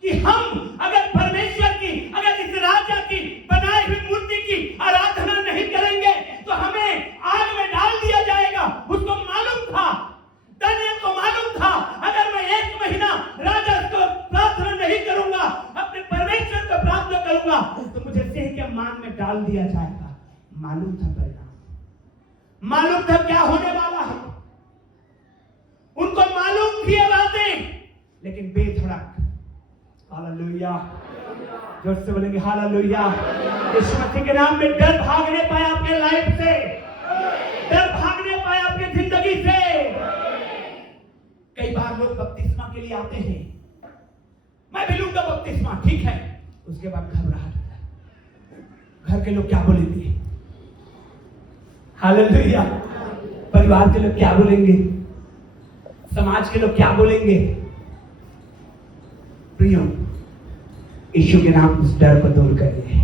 कि हम अगर परमेश्वर की, अगर इस राजा की बनाई हुई मूर्ति की आराधना नहीं करेंगे तो हमें आग में डाल दिया जाएगा। उसको मालूम था, दानियल को मालूम था, अगर मैं 1 महीना राजा को प्रार्थना नहीं करूंगा, अपने परमेश्वर को प्रार्थना करूंगा तो मुझे सिंह के मान में डाल दिया जाएगा। मालूम था परिणाम, मालूम था क्या होने वाला है। उनको मालूम थी ये बातें, लेकिन बेधड़क। हालेलुया। जोर से बोलेंगे हालेलुया। यीशु मसीह के नाम में डर भागने पाया आपके लाइफ से, डर भागने पाया आपकी जिंदगी से। कई बार लोग बपतिस्मा के लिए आते हैं, मैं भी लूंगा बपतिस्मा, ठीक है, उसके बाद घबराहट होता है, घर के लोग क्या बोलेंगे। हालेलुया। परिवार के लोग क्या बोलेंगे, समाज के लोग क्या बोलेंगे। प्रियो, यीशु के नाम उस डर को दूर करिए।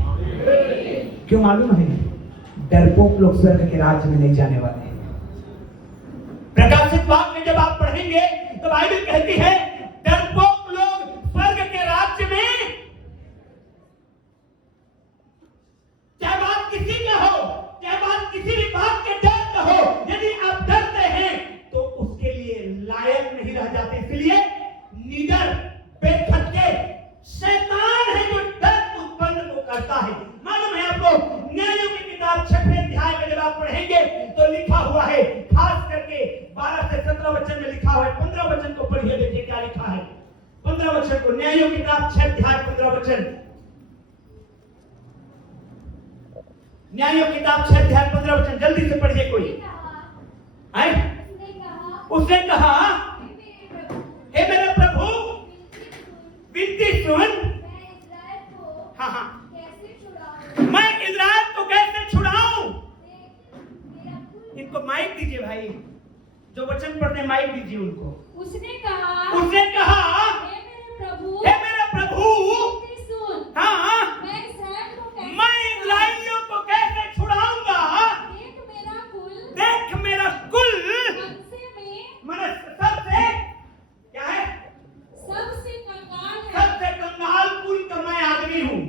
क्यों मालूम है, डरपोक लोग स्वर्ग के राज्य में नहीं जाने वाले हैं। प्रकाशित वाक्य में जब आप पढ़ेंगे तो बाइबल कहती है डरपोक लोग स्वर्ग के राज्य में, चाहे बात किसी का हो, चाहे बात किसी भी बात के डर का हो, यदि आप डरते हैं तो उसके लिए लायक नहीं रह जाते। इसलिए निडर, बेखटके शैतान है जो डर उत्पन्न को करता है। मालूम है आपको, न्यायों की किताब 6वें अध्याय में जब आप पढ़ेंगे तो लिखा हुआ है, खास करके 12 से 17 वचन में लिखा हुआ है। 15 वचन को पढ़िए, देखिए क्या लिखा है। 15 वचन को, न्यायों की किताब 6 अध्याय 15 वचन। न्यायों की किताब 6 अध्याय 15 वचन, जल्दी से पढ़िए कोई। उसने कहा हे मेरे प्रभु, विनती सुन। हाँ, मैं इज़राइल को कैसे छुड़ाऊं। इनको माइक दीजिए भाई, जो वचन पढ़ने माइक दीजिए उनको। उसने कहा हे मेरे प्रभु, सुन। हाँ, मैं इज़राइलियों को कैसे छुड़ाऊंगा। देख मेरा कुल सबसे क्या है, सबसे कंगाल है। सबसे कंगाल कुल का मैं आदमी हूँ।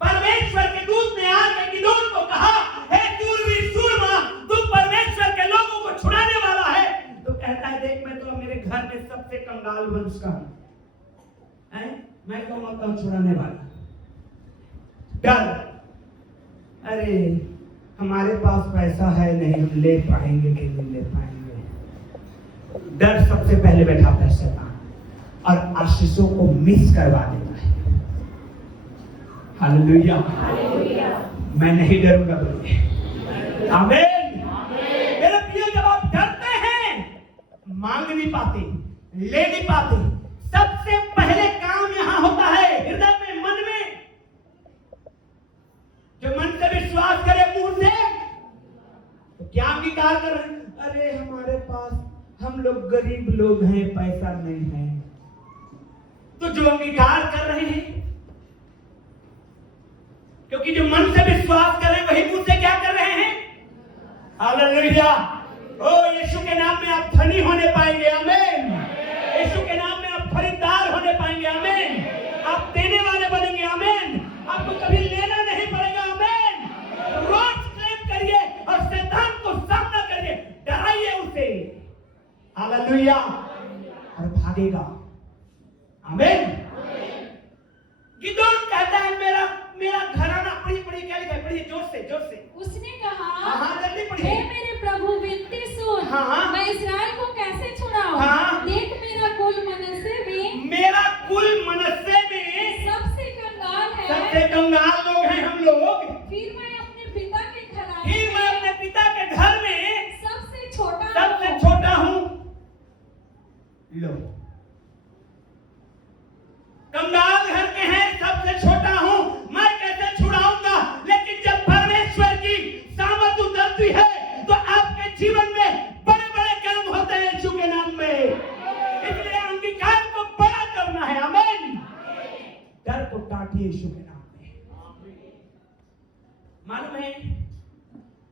परमेश्वर के दूत ने आके गिदोन को कहा, हे शूरवीर सूरमा, तू परमेश्वर के लोगों को छुड़ाने वाला है। तो कहता है देख, मैं तो मेरे घर में सबसे कंगाल वंश का हूँ, मैं कौन होता हूँ छुड़ाने वाला। डर, अरे हमारे पास पैसा है नहीं, हम ले पाएंगे कि नहीं ले पाएंगे। डर सबसे पहले बैठाता है शैतान और आशीषों को मिस करवा देता है। हालेलुया। मैं नहीं डरूंगा बोलिए आमीन। मेरे प्रिय, जब आप डरते हैं, मांग नहीं पाते, ले नहीं पाते, सबसे पहले काम यहां होता है हृदय में, मन में। जो मन से विश्वास करे मुंह से, तो क्या अंगीकार कर रहे हैं, अरे हमारे पास, हम लोग गरीब लोग हैं, पैसा नहीं है। तो जो अंगीकार कर रहे हैं, क्योंकि जो मन से विश्वास कर रहे हैं वही मुंह से क्या कर रहे हैं। हालेलुया। ओ यीशु के नाम में आप धनी होने पाएंगे, आमीन। यीशु के नाम में आप खरीदार होने पाएंगे, आमीन। आप देने वाले बनेंगे, आमीन। आपको कभी लेना नहीं पड़ेगा, आमीन। रोज क्लेम करिए और शैतान को सामना करिए, डराइए उसे। हालेलुया। और भागेगा, आमीन। गिदोन कहता है मेरा घराना, पढ़िए क्या लिखा है, पढ़िए जोर से। उसने कहा, हाँ, जल्दी पढ़िए। हे मेरे प्रभु, विनती सुन। हाँ, मैं इज़राइल को कैसे छुड़ाऊं। हाँ, देख मेरा कुल मनस्से में सबसे कंगाल है। सबसे कंगाल लोग हैं हम लोग। फिर मैं अपने पिता के घर में सबसे छोटा हूँ। लो, कंगाल घर के हैं, सबसे छोटा हूं, मैं कैसे छुड़ाऊंगा? लेकिन जब परमेश्वर की सामर्थ उतरती है तो आपके जीवन में बड़े बड़े काम होते हैं यीशु के नाम में। इसलिए अंगीकार को बड़ा करना है। आमीन। डर को काटिए यीशु के नाम में। मालूम है,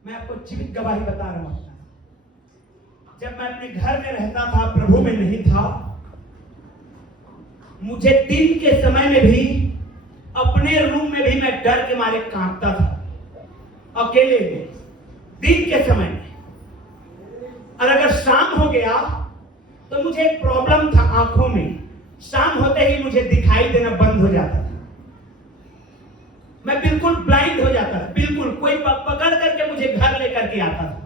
मैं आपको जीवित गवाही बता रहा हूं। जब मैं अपने घर में रहता था, प्रभु में नहीं था, मुझे दिन के समय में भी, अपने रूम में भी मैं डर के मारे कांपता था, अकेले में, दिन के समय में। और अगर शाम हो गया तो मुझे एक प्रॉब्लम था आंखों में। शाम होते ही मुझे दिखाई देना बंद हो जाता था, मैं बिल्कुल ब्लाइंड हो जाता था, बिल्कुल। कोई पकड़ करके मुझे घर लेकर के आता था।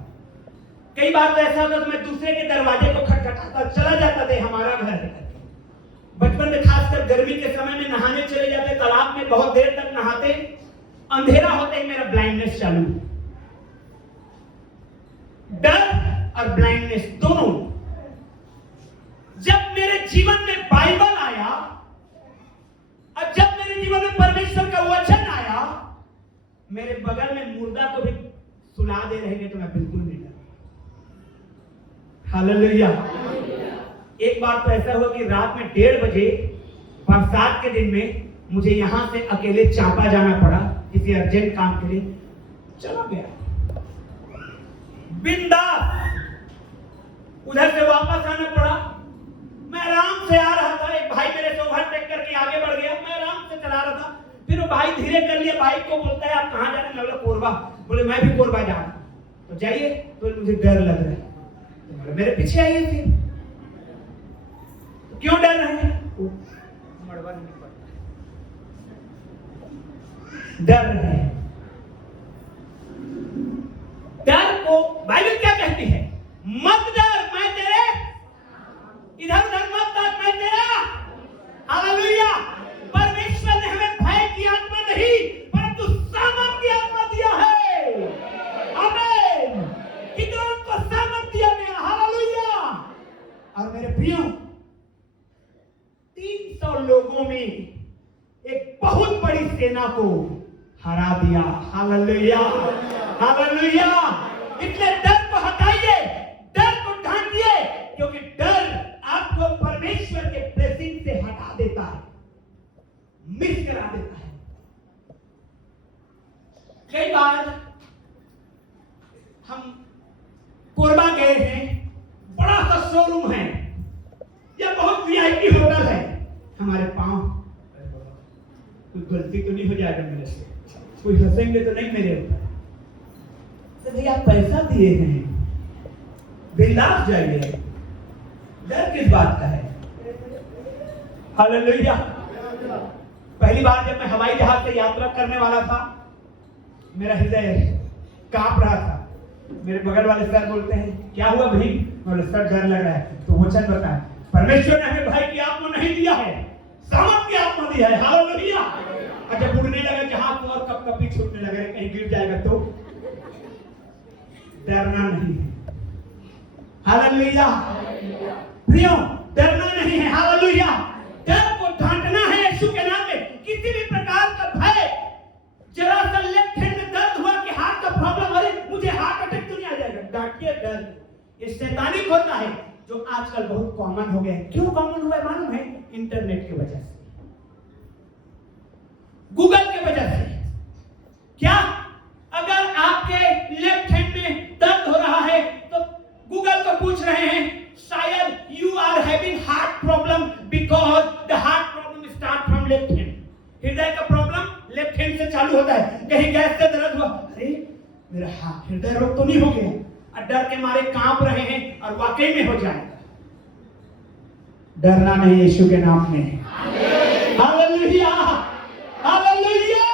कई बार तो ऐसा होता था, मैं दूसरे के दरवाजे को खटखटाता चला जाता था, हमारा घर है। बचपन में खासकर गर्मी के समय में नहाने चले जाते तालाब में, बहुत देर तक नहाते, अंधेरा होते ही मेरा ब्लाइंडनेस चालू। डर और ब्लाइंडनेस दोनों। जब मेरे जीवन में बाइबल आया और जब मेरे जीवन में परमेश्वर का वचन आया, मेरे बगल में मुर्दा को भी सुला दे रहेंगे तो मैं बिल्कुल नहीं डरा। हालेलुया। एक बार तो ऐसा हुआ कि रात में 1:30 बजे, बरसात के दिन में, मुझे यहां से अकेले चांपा जाना पड़ा किसी अर्जेंट काम के लिए। चला गया बिंदास, उधर से वापस आना पड़ा। मैं आराम से आ रहा था, एक भाई मेरे से ओवरटेक करके आगे बढ़ गया, मैं आराम से चला रहा था। फिर वो भाई धीरे कर लिया, बाइक को बोलता है आप कहां जा रहे हैं? मैं बोला कोरबा। बोले मैं भी कोरबा जा रहा हूं। तो जाइए। तो मुझे डर लग रहा है, तो मेरे पीछे आइए। फिर क्यों डर रहे हैं? मड़वा नहीं पड़ता, डर रहे हैं। डर को बाइबल क्या कहती है? मत डर, मैं तेरे, इधर उधर मत ताक, मैं तेरा। हालेलुया। परमेश्वर ने हमें भय की आत्मा नहीं परंतु सामर्थ की आत्मा दिया है। आमीन। कितनों को सामर्थ दिया गया। हालेलुया। और मेरे प्रियो, 300 लोगों में एक बहुत बड़ी सेना को हरा दिया। Hallelujah, hallelujah. इसलिए डर को हटाइए, डर को ढांकिए, क्योंकि डर आपको परमेश्वर के ब्लेसिंग से हटा देता है, मिस करा देता है। कई बार हम कोरबा गए हैं, बड़ा सा शोरूम है या बहुत वीआईपी होटल है, हमारे पांव, कोई गलती तो नहीं हो जाएगा मेरे से, कोई हंसेंगे तो नहीं मेरे ऊपर? तो भैया पैसा दिए हैं, बिंदास जाइए, डर किस बात का है? हालेलुया। पहली बार जब मैं हवाई जहाज से यात्रा करने वाला था, मेरा हृदय कांप रहा था। मेरे बगल वाले सर बोलते हैं क्या हुआ भाई? बोले सर डर लग रहा है। तो वचन बताए, परमेश्वर ने हमें भय की आत्मा नहीं दिया है, सामर्थ की आत्मा दिया है। हालेलुया। और जब उड़ने लगा जहाज तो और कप-कपी छूटने लगे, कहीं गिर जाएगा तो डरना नहीं है। हालेलुया। प्रियो, डरना नहीं है। हालेलुया। डर को ढांकना है यीशु के नाम में। किसी भी प्रकार का भय, जरा सा लेफ्ट हैंड में दर्द हुआ कि हार्ट का प्रॉब्लम, अरे मुझे हार्ट अटैक तो नहीं आ जाएगा, डांटिए। डर ये शैतानिक होता है जो आजकल बहुत कॉमन हो गया है। क्यों कॉमन हुआ है मालूम है? इंटरनेट की वजह से, गूगल की वजह से। क्या? अगर आपके लेफ्ट हैंड में दर्द हो रहा है तो गूगल को पूछ रहे हैं शायद you are having heart problem because the heart problem start from left hand. हृदय का प्रॉब्लम लेफ्ट हैंड से चालू होता है। कहीं गैस से दर्द हुआ, अरे मेरा हार्ट, हृदय रोग तो नहीं हो गया? और डर के मारे कांप रहे हैं और वाकई में हो जाएगा। डरना नहीं यीशु के नाम में। Hallelujah, hallelujah.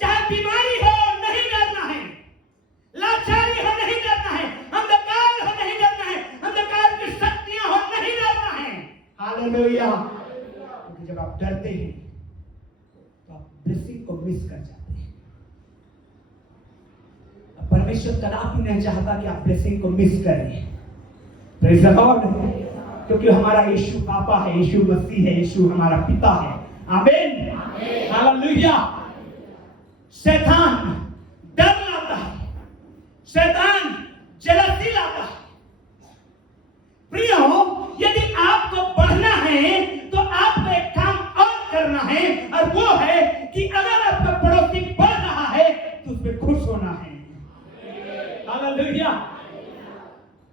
चाहे बीमारी हो नहीं डरना है, लाचारी हो नहीं डरना है, अंधकार हो नहीं डरना है, अंधकार की शक्तियां हो नहीं डरना है। हालेलुया। क्योंकि जब आप डरते हैं तो आप ब्लेसिंग को मिस कर जाते हैं। परमेश्वर कदापि नहीं चाहता कि आप ब्लेसिंग को मिस करें। Praise the Lord. क्योंकि हमारा यीशु पापा है, यीशु मसीह है, यीशु हमारा पिता है। आमीन, हालेलुया। शैतान डर लाता है, शैतान जलती लाता है। प्रियो, यदि आपको बढ़ना है तो आपको एक काम और करना है, और वो है कि अगर आपका पड़ोसी बढ़ रहा है तो उस पर खुश होना है। हालेलुया।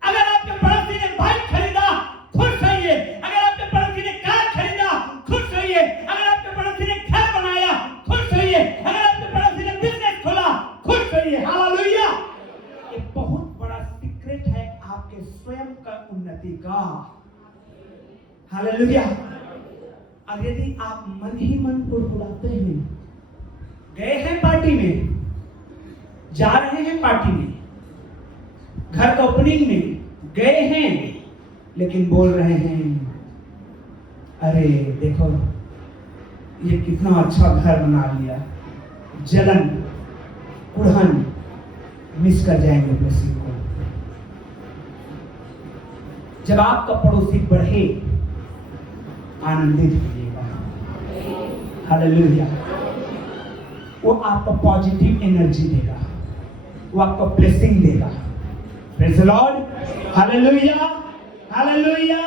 अगर आपके पड़ोसी ने बाइक खरीदा, खुश होइए। अगर आपके पड़ोसी ने कार खरीदा, खुश होइए। अगर आपके पड़ोसी ने घर बनाया, खुश होइए। अगर आपके पड़ोसी ने बिजनेस खोला, खुश होइए। हालेलुया। ये बहुत बड़ा सीक्रेट है आपके स्वयं का उन्नति का। हालेलुया। और यदि आप मन ही मन कुड़कुड़ाते हैं, गए हैं पार्टी में, जा रहे हैं पार्टी में, घर का ओपनिंग में गए हैं, लेकिन बोल रहे हैं अरे देखो ये कितना अच्छा घर बना लिया, जलन कुड़हन मिस कर जाएंगे ब्लेसिंग को। जब आपका पड़ोसी बढ़े, आनंदित होइएगा। हालेलुया। वो आपको पॉजिटिव एनर्जी देगा, वो आपको ब्लेसिंग देगा। Praise the Lord. Hallelujah, hallelujah.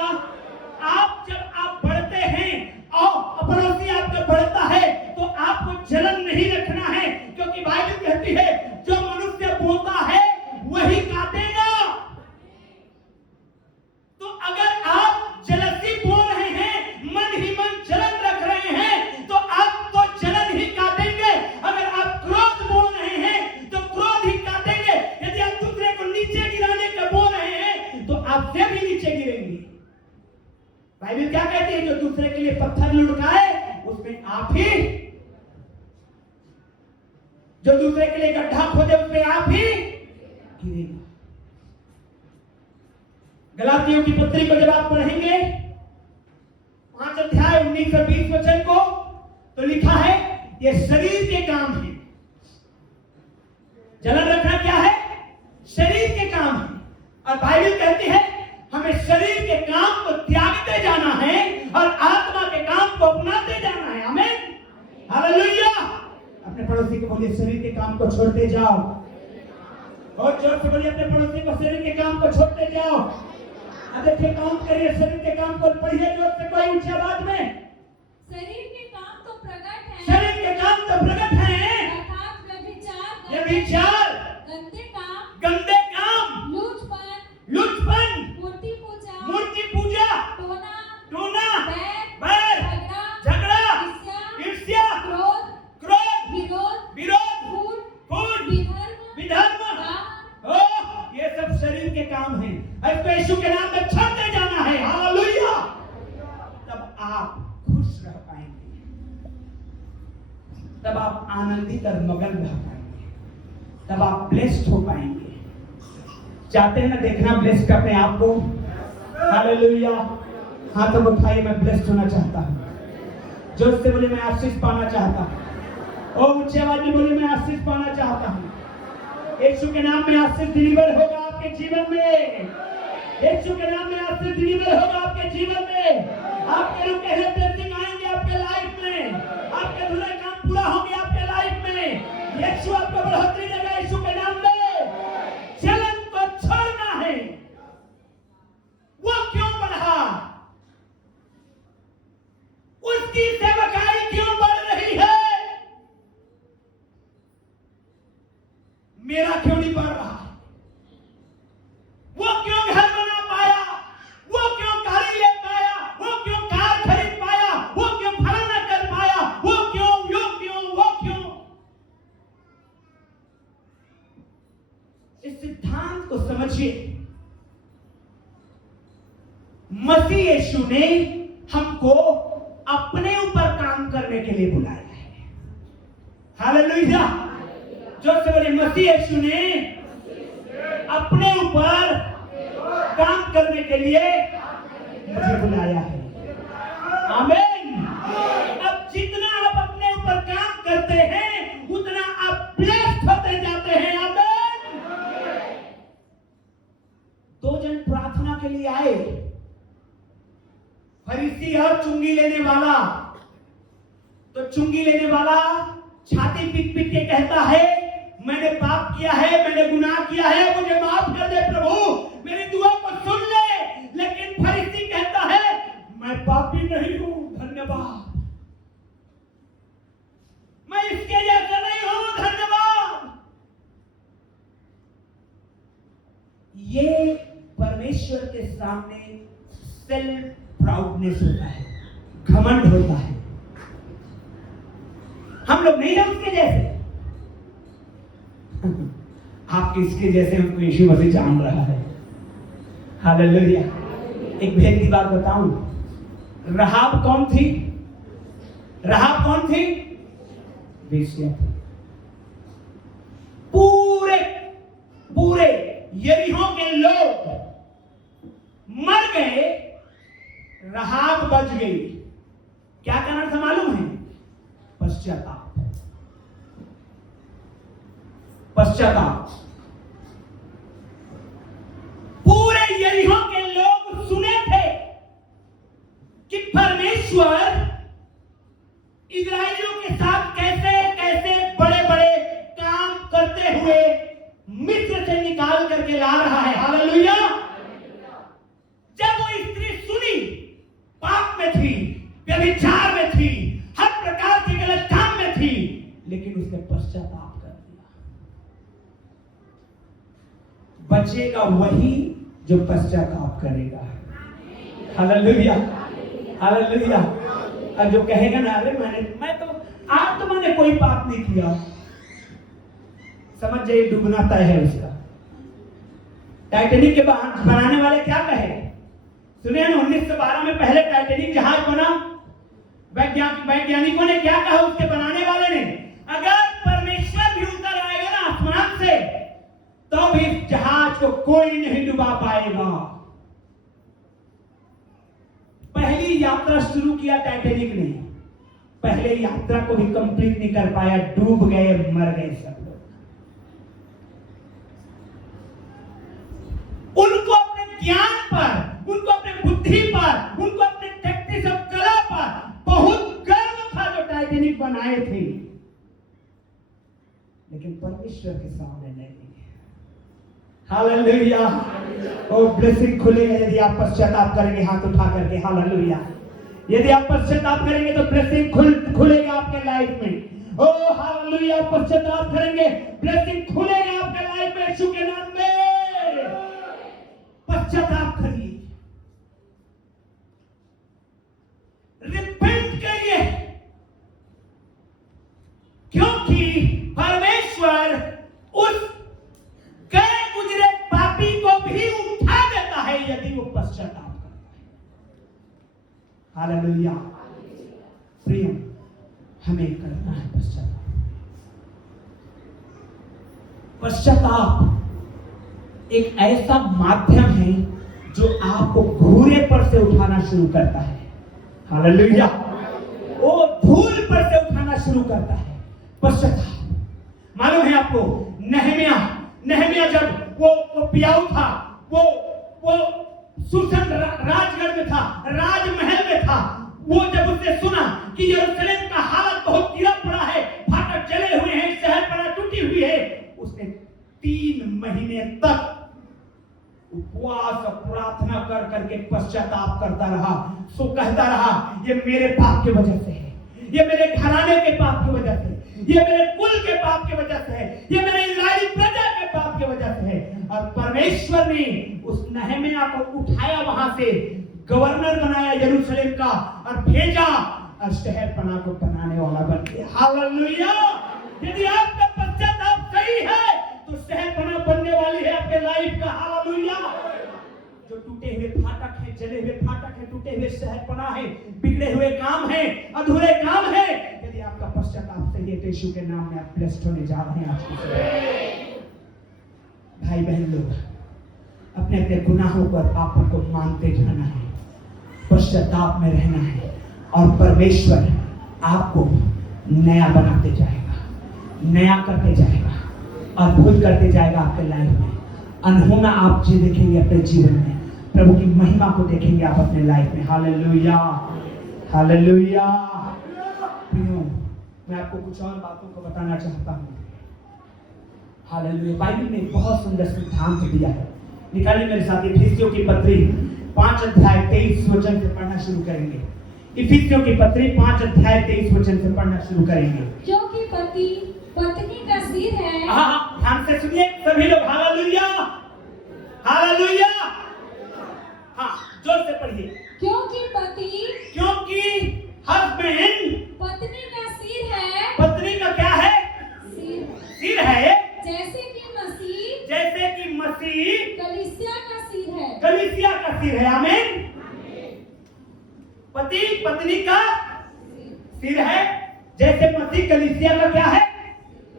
जब आप बढ़ते हैं और पड़ोसी आपका बढ़ता है तो आपको जलन नहीं रखना है, क्योंकि बाइबल कहती है जो मनुष्य बोता है वही काटेगा। तो अगर आप जलसी बोल रहे हैं, मन ही मन जलन रख रहे हैं, तो आप तो जलन ही काटेंगे। अगर आप क्रोध बोल रहे हैं तो क्रोध ही काटेंगे। यदि आप दूसरे को नीचे गिराने का बोल रहे हैं तो आपसे भी नीचे गिरेंगे। बाइबल क्या कहती है? जो दूसरे के लिए पत्थर लुढ़काए उसमें आप ही, जो दूसरे के लिए गड्ढा खोदे उसमें आप ही गिरेगा। गलातियों की पत्री को जब आप पढ़ेंगे 5 अध्याय 19 और 20 वचन को, तो लिखा है ये शरीर के काम है। जलन रखना क्या है? शरीर के काम है। और बाइबल कहती है हमें शरीर के काम को त्यागते जाना है और आत्मा के काम को अपनाते जाना है। आमीन, हालेलुया। अपने पड़ोसी को बोलिए शरीर के काम को छोड़ते जाओ। और जोर से बोलिए अपने पड़ोसी को शरीर के काम को छोड़ते जाओ। देखिए काम करिए, शरीर के काम को पढ़िए जोर से, कोई ऊंची आवाज में। शरीर के काम तो प्रकट हैं, शरीर के काम तो प्रकट हैं, अर्थात व्यभिचार, गंदे काम, लुचपन, मूर्ति पूजा, टोना, बैर, झगड़ा, ईर्ष्या, क्रोध, विरोध, फूट, विधर्म। ये सब शरीर के काम हैं। इसको यीशु के नाम में छोड़ते जाना है। हालेलुया। तब आप खुश रह पाएंगे, तब आप आनंदित और मगन रह पाएंगे, तब आप ब्लेस्ड हो पाएंगे। चाहते हैं ना देखना ब्लेस्ड अपने आप को? हालेलुया। हाथों को उठाइए, मैं ब्लेस्ड होना चाहता हूँ। जोर से बोलिए मैं आशीष पाना चाहता हूँ। और ऊंची आवाज में बोलिए मैं आशीष पाना चाहता हूँ। यीशु के नाम में आशीष डिलीवर होगा आपके जीवन में। यीशु के नाम में आशीष डिलीवर होगा आपके जीवन में। आपके रुके हैं ब्लेसिंग आएंगे आपके लाइफ में। आपके अधूरे काम पूरा होंगे आपके लाइफ में। यीशु आपको बढ़ोतरी देगा यीशु के नाम में। जलन को छोड़ना है। वो क्यों बढ़ा? उसकी सेवकाई क्यों बढ़ रही है? मेरा क्यों नहीं बढ़ रहा? वो क्यों घर बना पाया? वो क्यों गाड़ी ले पाया? वो क्यों कार खरीद पाया? वो क्यों फलाना कर पाया? वो क्यों, यो क्यों, वो क्यों? इस सिद्धांत को समझिए। मसीह यीशु ने हमको अपने ऊपर काम करने के लिए बुलाया है। हालेलुया। जो से बोले मसीह यीशु ने अपने ऊपर काम करने के लिए मुझे बुलाया है। आमीन। अब जितना आप अपने ऊपर काम करते हैं उतना आप ब्लेस्ड होते जाते हैं। आमीन। 2 जन प्रार्थना के लिए आए, फरीसी और चुंगी लेने वाला। तो चुंगी लेने वाला छाती पीट पीट के कहता है, मैंने पाप किया है, मैंने गुनाह किया है, मुझे माफ कर दे प्रभु, मेरी दुआ को सुन ले। लेकिन फरीसी कहता है, मैं पापी नहीं हूं, धन्यवाद, मैं इसके जैसा नहीं हूं, धन्यवाद। ये परमेश्वर के सामने सेल्फ प्राउडनेस होता है, घमंड होता है। हम लोग नहीं है उसके जैसे। आप किसके जैसे हमको यीशु मसीह जान रहा है। हालेलुया। एक भेद की बात बताऊं, राहाब कौन थी? राहाब कौन थी? वेश्या थी। पूरे पूरे यरीहो के लोग मर गए, राहाब बच गई। क्या कारण था मालूम है? पश्चाताप। पश्चाताप। पूरे यरीहो के लोग सुने थे कि परमेश्वर इस्राएलियों के साथ कैसे कैसे बड़े बड़े काम करते हुए मिस्र से निकाल करके ला रहा है। हालेलुया। जब वो स्त्री सुनी, पाप में थी, व्यभिचार में थी, हर प्रकार के गलत काम में थी, लेकिन उसने पश्चाताप कर दिया। बचेगा वही जो पश्चाताप करेगा। हालेलुया। हालेलुया। और जो कहेगा ना, अरे मैंने कोई पाप नहीं किया, समझ जाइए डूबना तय है उसका। टाइटैनिक के बनाने वाले क्या कहे? सुनिए ना, 1912 में पहले टाइटैनिक जहाज बना। वैज्ञानिकों ने क्या कहा उसके बनाने वाले ने? अगर परमेश्वर भी उतर आएगा ना आसमान से, तो भी इस जहाज को कोई नहीं डुबा पाएगा। पहली यात्रा शुरू किया टाइटैनिक ने, पहले यात्रा को भी कंप्लीट नहीं कर पाया, डूब गए, मर गए सब लोग। उनको अपने ज्ञान पर, उनको अपने बुद्धि पर, उनको अपने टैक्टिक्स और कला पर बहुत गर्व था जो टाइटैनिक बनाए थे, लेकिन परमेश्वर के सामने नहीं। हालेलुया। ओ ब्लेसिंग खुलेगा यदि आप पश्चाताप करेंगे, हाथ उठा करके। हालेलुया। यदि आप पश्चाताप करेंगे तो ब्लेसिंग खुलेगा आपके लाइफ में। ओ हालेलुया। पश्चाताप करेंगे, ब्लेसिंग खुलेगा आपके लाइफ में यीशु के नाम में। पश्चाताप करिए, रिपेंट करिए, क्योंकि परमेश्वर उस गए गुजरे पापी को भी उठा देता है यदि वो पश्चाताप करता है। हालेलुया। प्रिय, हमें करना है पश्चाताप। पश्चाताप एक ऐसा माध्यम है जो आपको घूरे पर से उठाना शुरू करता है। हालेलुया। वो धूल पर से उठाना शुरू करता है पश्चाताप। मालूम है आपको, नहमिया जब वो पियाऊ था, वो सुसन राजगढ़ में था, राजमहल में था, वो जब उसने सुना कि यरूशलेम का हालत बहुत गिरा पड़ा है, फाटक जले हुए हैं, शहरपनाह टूटी हुई है, उसने 3 महीने तक उपवास और प्रार्थना कर करके पश्चाताप करता रहा। सो कहता रहा, ये मेरे पाप की वजह से है, ये मेरे घराने के पाप की वजह से, ये मेरे कुल के पाप की वजह से है, ये मेरे इस्राएली प्रजा के पाप की वजह से है। और परमेश्वर ने उस नहमिया को उठाया, वहां से गवर्नर बनाया यरूशलेम का और भेजा, और शहरपनाह को बनाने वाला बन गया। हालेलुया। यदि आपका पश्चाताप सही है तो शहरपनाह बनने वाली है आपके लाइफ का। हालेलुया। जो टूटे हुए फाटक है, जले हुए फाटक है, टूटे हुए शहरपनाह है, बिगड़े हुए काम है, अधूरे काम है, यदि आपका पश्चाताप सही है तो यीशु के नाम में आप ब्लेस्ड होने जा रहे हैं। आज की भाई बहन लोग, अपने अपने गुनाहों पर पापों को मानते जाना है, पश्चाताप में रहना है, और परमेश्वर आपको नया बनाते जाएगा, नया करते जाएगा, अद्भुत करते जाएगा आपके लाइफ में। अनहोना आप जी देखेंगे अपने जीवन में। प्रभु की महिमा को देखेंगे आप अपने लाइफ में। Hallelujah, hallelujah. प्रियो, मैं आपको कुछ और बातों को बताना चाहता हूँ। हालेलुया। बाइबल में बहुत सुंदर सिद्धांत दिया है। निकालिए मेरे साथ इफिसियों की पत्री 5 अध्याय 23 वचन से पढ़ना शुरू करेंगे। इफिसियों की पत्री 5 अध्याय 23 वचन से पढ़ना शुरू करेंगे। क्योंकि पति पत्नी का सिर है। हाँ, ध्यान से सुनिए सभी लोग। Hallelujah, hallelujah. हाँ, जोर से पढ़िए। क्योंकि हस्बैंड पत्नी का सिर है। पत्नी का क्या है? सिर है। जैसे कि मसीह कलीसिया का सिर है। आमीन। पति पत्नी का सिर है, जैसे मसीह कलीसिया का क्या है?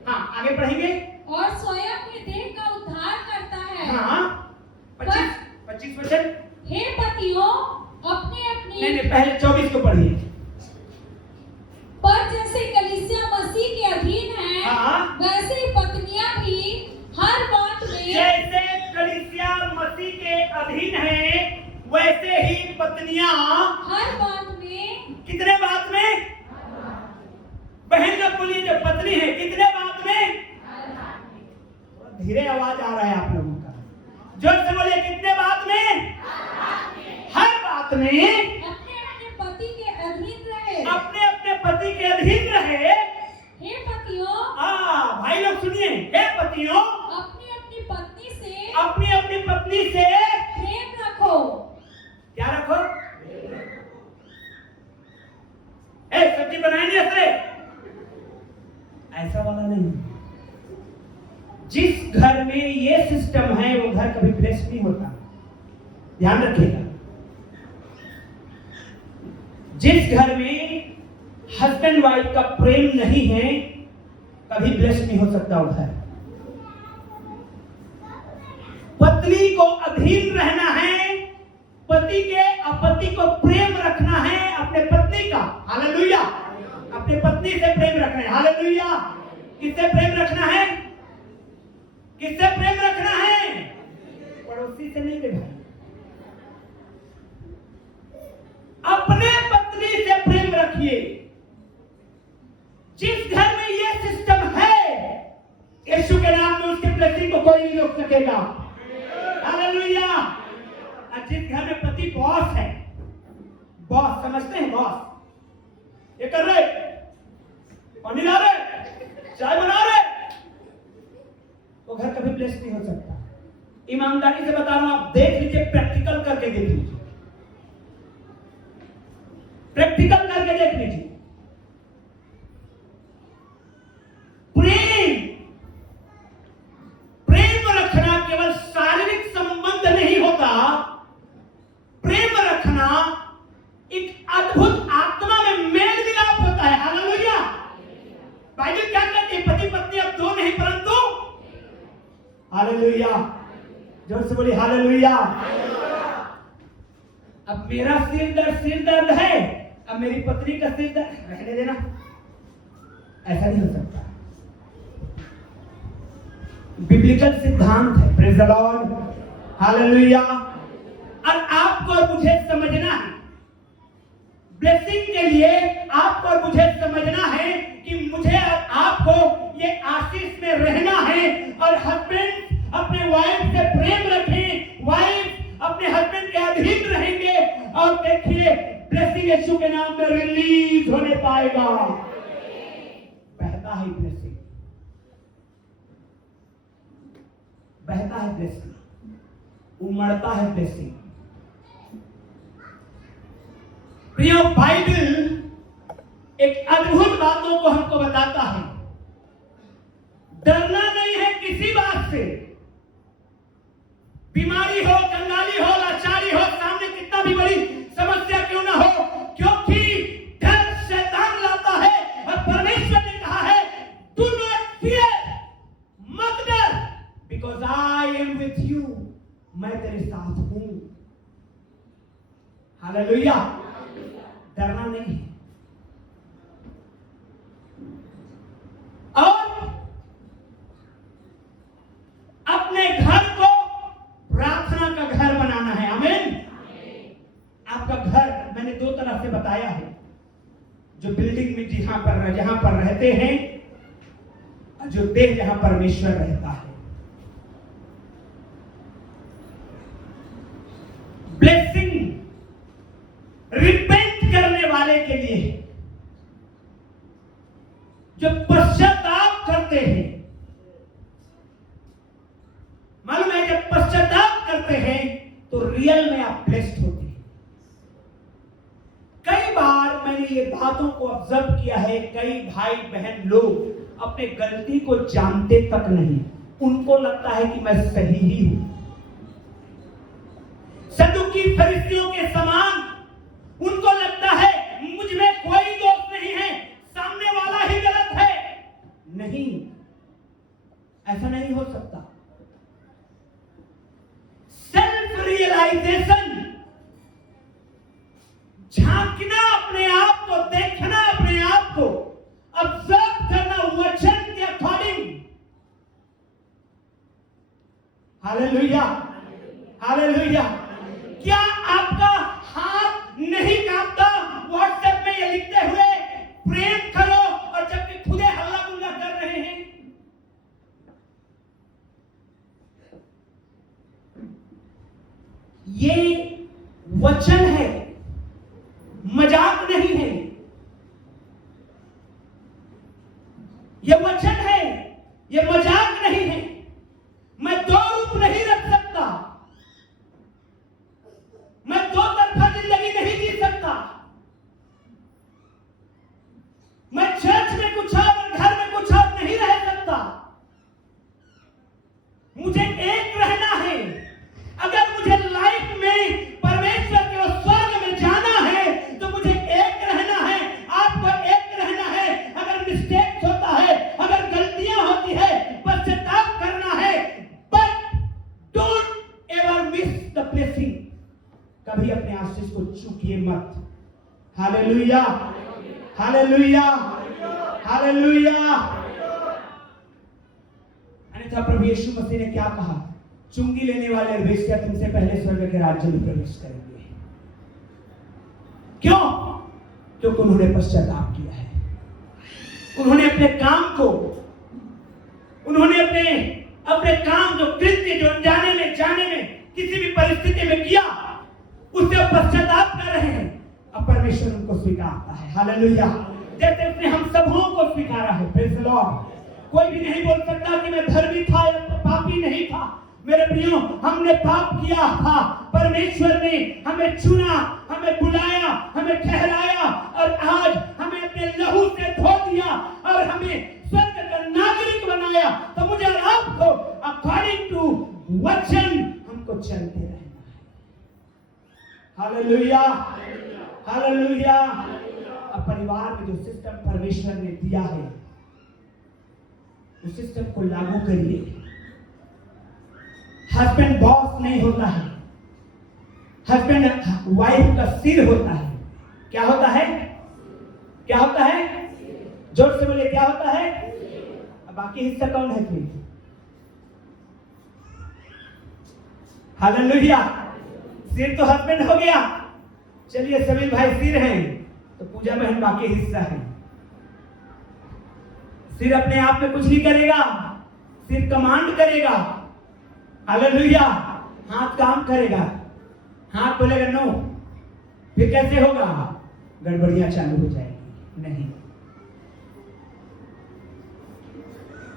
हाँ, आगे पढ़ेंगे। और स्वयं ही देह का उद्धार करता है। हाँ, 25 वचन। हे पतियों, अपने नहीं, पहले 24 को पढ़िए। पर जैसे कलीसिया मसीह के अधीन है, हाँ। वैसे ही पत्नियां भी हर बात में। जैसे कलीसिया मसीह के अधीन है, वैसे ही पत्नियां हर बात में। कितने बात में? बहन लोग बोलिए, जो पत्नी है कितने बात में? धीरे आवाज आ रहा है आप लोगों का, जोर से बोलिए। कितने बात में? हर बात में अपने अपने पति के अधीन रहे। अपने अपने पति के अधीन रहे। हे पतियों, भाई लोग सुनिए। हे पतियों, अपनी अपनी पत्नी से। अपनी अपनी पत्नी से प्रेम रखो। क्या रखो? सब्जी बनाएंगे ऐसा वाला नहीं। जिस घर में ये सिस्टम है वो घर कभी ब्लेस्ड नहीं होता। ध्यान रखिएगा। जिस घर में हस्बैंड वाइफ का प्रेम नहीं है, कभी ब्लेस्ड नहीं हो सकता वो घर। पत्नी को अधीन रहना है, पति के पति को प्रेम रखना है अपने पत्नी का। हालेलुया। अपने पत्नी से प्रेम रखना है। हालेलुया। किससे प्रेम रखना है? किससे प्रेम रखना है? पड़ोसी से नहीं भाई, अपने पत्नी से प्रेम रखिए। जिस घर में ये सिस्टम है, यीशु के नाम में उसके ब्लेसिंग को कोई नहीं रोक सकेगा। हालेलुया। जिस घर में पति बॉस है, बॉस समझते हैं, बॉस ये कर रहे, पानी ला रहे, चाय बना रहे, वो घर कभी ब्लेस नहीं हो सकता। ईमानदारी से बता रहा हूं, आप देख लीजिए, प्रैक्टिकल करके देख लीजिए, प्रैक्टिकल करके देख लीजिए। प्रेम रखना केवल शारीरिक संबंध नहीं होता। प्रेम रखना एक अद्भुत आत्मा में मेल मिलाप होता है। हालेलुया। बाइबल क्या कहती है? पति पत्नी अब दो नहीं परंतु। हालेलुया। जोर से बोलिए हालेलुया। अब मेरा सिर दर्द है, अब मेरी पत्नी का सिर दर्द रहने देना, ऐसा नहीं हो सकता। बिब्लिकल सिद्धांत है। Praise the Lord. हालेलुया। और आपको और मुझे समझना है, ब्लेसिंग के लिए आपको और मुझे समझना है कि मुझे और आपको ये आशीष में रहना है। और हस्बैंड अपने वाइफ से प्रेम रखें, वाइफ अपने हस्बैंड के अधीन रहेंगे, और देखिए ब्लेसिंग यीशु के नाम में रिलीज होने पाएगा। बहता है ब्लेसिंग, बहता है ब्लेसिंग, उमड़ता है ब्लेसिंग। प्रियो, बाइबल एक अद्भुत बातों को हमको बताता है। डरना नहीं है किसी बात से। बीमारी हो, कंगाली हो, लाचारी हो, सामने कितना भी बड़ी समस्या क्यों ना हो, क्योंकि डर शैतान लाता है। और परमेश्वर ने कहा है, डू नॉट फियर, मत डर, because I am with you, मैं तेरे साथ हूं। हालेलुया। डरना नहीं है। और अपने घर को प्रार्थना का घर बनाना है। आमीन। आपका घर मैंने दो तरह से बताया है, जो बिल्डिंग में जहां पर रहते हैं, जो देह जहां परमेश्वर रहता है। ब्लेसिंग रिपेंट करने वाले के लिए, जो पश्चाताप करते हैं। मालूम है जब पश्चाताप करते हैं तो रियल में आप ब्लेस्ड होते हैं। कई बार मैंने ये बातों को ऑब्जर्व किया है, कई भाई बहन लोग अपने गलती को जानते तक नहीं, उनको लगता है कि मैं सही ही हूं। सदूकी फरीसियों के समान उनको लगता है मुझ में कोई दोष नहीं है, सामने वाला ही गलत है। नहीं, ऐसा नहीं हो सकता। सेल्फ रियलाइजेशन, झांकना अपने आप को, देखना अपने आप को, ऑब्जर्व करना वचन के अकॉर्डिंग। Hallelujah, hallelujah. क्या आपका हाथ नहीं कांपता व्हाट्सएप में ये लिखते हुए प्रेम करो, और जबकि खुदे हल्ला गुल्ला कर रहे हैं? ये वचन है, मजाक नहीं है। ये वचन है, ये मजाक नहीं है। मैं दो रूप नहीं रख सकता, मैं दो तरफा जिंदगी नहीं जी सकता। मैं चर्च में कुछ और घर में कुछ और नहीं रह सकता। मुझे एक रहना है। अगर मुझे लाइफ में परमेश्वर के उस स्वर्ग में जाना है तो मुझे एक रहना है, आपको एक रहना है। अगर मिस्टेक्स होता है, अगर गलतियां होती है, पश्चाताप करना है, but don't ever miss the blessing. कभी अपने आशीष को चूकिए मत। Hallelujah, hallelujah, hallelujah. अन्यथा प्रभु यीशु मसीह ने क्या कहा? चुंगी लेने वाले वेश्या तुमसे पहले स्वर्ग के राज्य में प्रवेश करेंगे। क्यों? क्योंकि उन्होंने पश्चाताप किया है। उन्होंने अपने काम को, उन्होंने अपने काम, जो कृत्य जो अनजाने में जाने में किसी भी परिस्थिति में किया, उससे पश्चाताप कर रहे हैं। अब परमेश्वर उनको स्वीकारता है। हालेलुया। जैसे उसने हम सबों को स्वीकारा है। Praise the Lord. कोई भी नहीं बोल सकता कि मैं धर्मी था या पापी नहीं था। मेरे प्रियो, हमने पाप किया था, परमेश्वर ने हमें चुना, हमें बुलाया, हमें ठहराया, और आज हमें अपने लहू से धो दिया और हमें स्वर्ग का नागरिक बनाया। तो मुझे और आपको अकॉर्डिंग टू वचन हमको चलते रहना है। Hallelujah, hallelujah. अब परिवार में जो सिस्टम परमेश्वर ने दिया है, उस सिस्टम को लागू करिए। हस्बैंड बॉस नहीं होता है, हस्बैंड वाइफ का सिर होता है। क्या होता है? क्या होता है? जोर से बोलिए, क्या होता है? अब बाकी हिस्सा कौन है फिर? हालेलुया। सिर तो हस्बैंड हो गया। चलिए सभी भाई सिर हैं, तो पूजा बहन बाकी हिस्सा है। सिर अपने आप में कुछ नहीं करेगा, सिर कमांड करेगा। हालेलुया। हाथ काम करेगा, हाथ बोलेगा नो, फिर कैसे होगा? गड़बड़ियां चालू हो जाएगी। नहीं,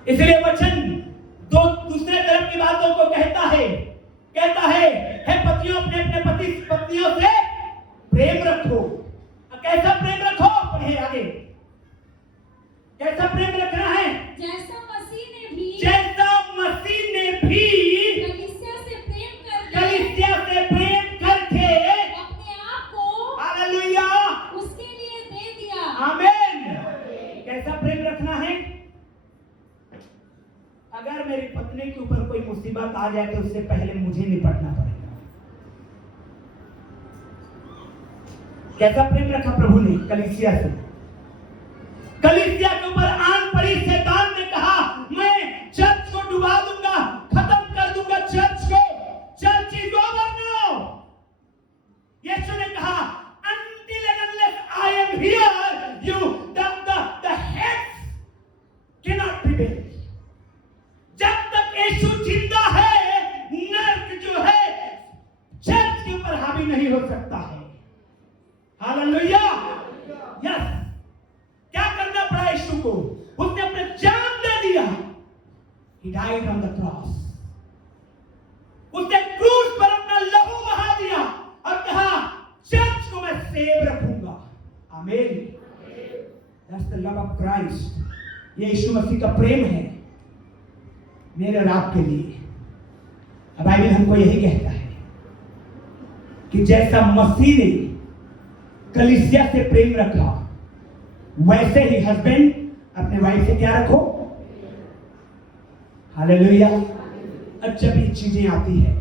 इसलिए वचन दो दूसरे तरफ की बातों को कहता है हे पतियों, अपने अपने पति पत्नियों से प्रेम रखो। कैसा प्रेम रखो? पढ़े आगे। कैसा प्रेम रखना है? जैसा मसीह ने भी कलीसिया से प्रेम करके अपने आप को हालेलुया उसके लिए दे दिया। आमीन। कैसा प्रेम रखना है? अगर मेरी पत्नी के ऊपर कोई मुसीबत आ जाए तो उससे पहले मुझे निपटना पड़ेगा। कैसा प्रेम रखा प्रभु ने कलीसिया से? कलीसिया के ऊपर आन पड़ी। शैतान ने कहा मैं चर्च को डुबा दूंगा, खत्म कर दूंगा चर्च को। Church is over now. Yeshu ने कहा सकता है। हालेलुया। यस, क्या करना पड़ा यीशु को? उसने अपने जान दे दिया। He died on the cross. उसने क्रूस पर अपना लहू बहा दिया और कहा चर्च को मैं सेव रखूंगा। आमीन। That's the love of Christ. ये यीशु मसीह का प्रेम है मेरे और आपके लिए। बाइबल हमको यही कहता है कि जैसा मसीह ने कलीसिया से प्रेम रखा, वैसे ही हस्बैंड अपने वाइफ से क्या रखो। हालेलुया। और जब ये चीजें आती है,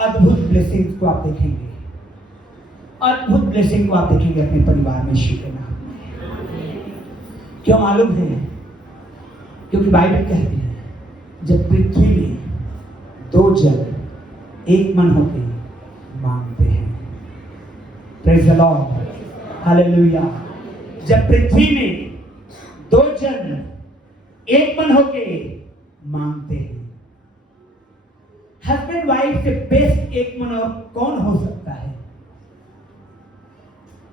अद्भुत ब्लेसिंग को आप देखेंगे, अद्भुत ब्लेसिंग को आप देखेंगे अपने परिवार में यीशु के नाम में। क्यों मालूम है? क्योंकि बाइबल कहती है जब पृथ्वी में दो जन एक मन होकर मांगते हैं। Praise the Lord. हालेलुया। जब पृथ्वी में दो जन एक मन होकर मांगते हैं, हस्बैंड वाइफ से बेस्ट एक मन और कौन हो सकता है?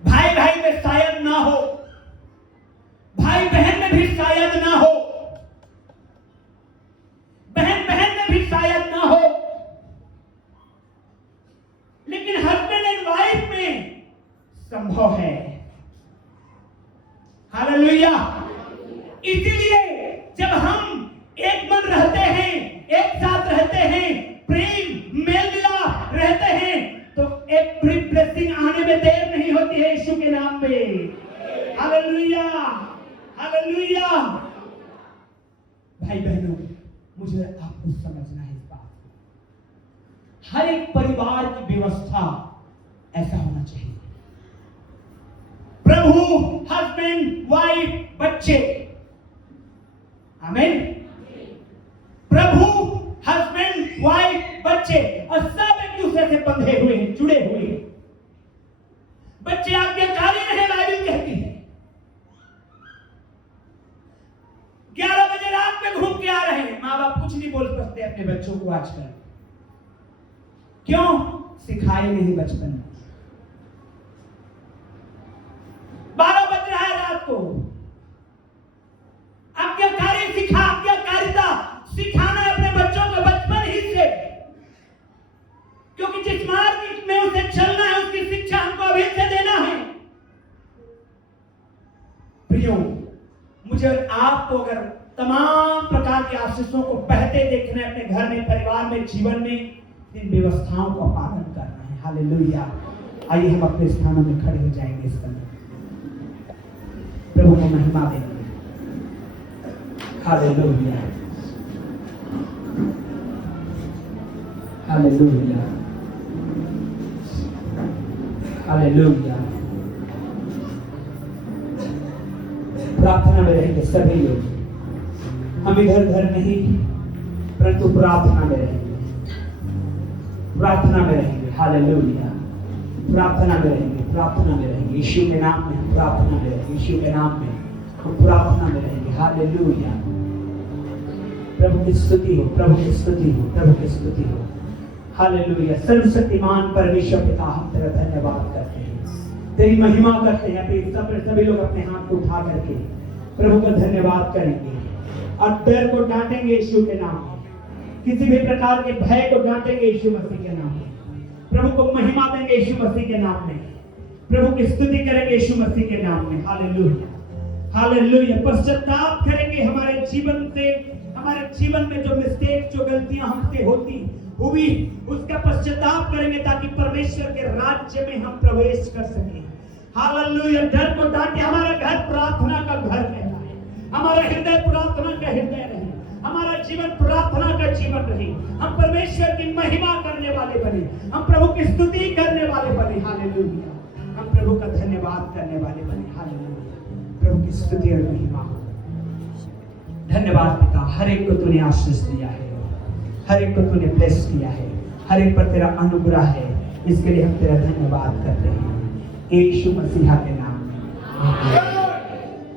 भाई भाई में शायद ना हो, भाई बहन में भी शायद ना हो, बहन बहन में भी शायद ना हो, लेकिन हस्बैंड एंड वाइफ में संभव है। हालेलुया। इसीलिए जब हम एक मन रहते हैं, एक साथ रहते हैं, प्रेम मेल मिलाप रहते हैं, तो एवरी ब्लेसिंग आने में देर नहीं होती है यीशु के नाम में। हालेलुया। हालेलुया। भाई बहनों, मुझे आपको समझना है इस बात को। हर एक परिवार की व्यवस्था ऐसा होना चाहिए। प्रभु, हस्बैंड, वाइफ, बच्चे। आमीन। प्रभु, हस्बैंड, वाइफ, बच्चे, और सब एक दूसरे से बंधे हुए हैं, जुड़े हुए हैं। बच्चे आज्ञाकारी रहे, बाइबल कहती है। 11 बजे रात में घूम के आ रहे हैं, माँ बाप कुछ नहीं बोल सकते अपने बच्चों को आजकल। क्यों? सिखाए नहीं बचपन में। 12 बज रहा है रात को, आज्ञाकारी सिखा, आज्ञाकारिता सिखाना है अपने बच्चों को बचपन ही से, क्योंकि जिस मार्ग में उसे चलना है उसकी शिक्षा हमको अभी से देना है। प्रियो, मुझे और आपको अगर तमाम प्रकार के आशीषों को बहते देखना है अपने घर में, परिवार में, जीवन में, इन व्यवस्थाओं का पालन करना है। हालेलुया। आइए हम अपने स्थानों में खड़े हो जाएंगे इस समय, प्रभु को महिमा देंगे। हालेलुया। हालेलुया। हालेलुया। प्रार्थना में रहेंगे सभी लोग। हम इधर उधर नहीं, परंतु प्रार्थना में रहेंगे, प्रार्थना में रहेंगे। हालेलुया। प्रार्थना में रहेंगे, प्रार्थना में रहेंगे। यीशु के नाम में हम प्रार्थना में रहेंगे, यीशु के नाम में हम प्रार्थना में रहेंगे। हालेलुया। प्रभु की स्तुति हो, प्रभु की स्तुति हो, प्रभु की स्तुति हो। हालेलुया। सर्वशक्तिमान परमेश्वर पिता, हम तेरा धन्यवाद करते हैं, तेरी महिमा करते हैं। सभी लोग अपने हाथ को उठा करके प्रभु का धन्यवाद करेंगे और डर को डांटेंगे यीशु के नाम में, किसी भी प्रकार के भय को डांटेंगे यीशु मसीह के नाम में। प्रभु को महिमा देंगे यीशु मसीह के नाम में, प्रभु की स्तुति करेंगे यीशु मसीह के नाम में। हालेलुया। हालेलुया। पश्चाताप करेंगे हमारे जीवन से, हमारे जीवन में जो मिस्टेक, जो गलतियां हमसे हुई, उसका पश्चाताप करेंगे ताकि परमेश्वर के राज्य में हम प्रवेश कर सकें। हालेलुया। डर को डांटे। हमारा घर प्रार्थना का घर कहलाए, हमारा हृदय प्रार्थना का हृदय रहे, हमारा जीवन प्रार्थना का जीवन रहे। हम परमेश्वर की महिमा करने वाले बने, हम प्रभु की स्तुति करने वाले बने। हालेलुया। हम प्रभु का धन्यवाद करने वाले बने। हालेलुया। प्रभु की स्तुति और महिमा। धन्यवाद पिता, हर एक को तूने आशीष दिया है, हर एक को तूने ब्लेस किया है, हर एक पर तेरा अनुग्रह है। इसके लिए हम तेरा धन्यवाद करते हैं यीशु मसीहा के नाम में।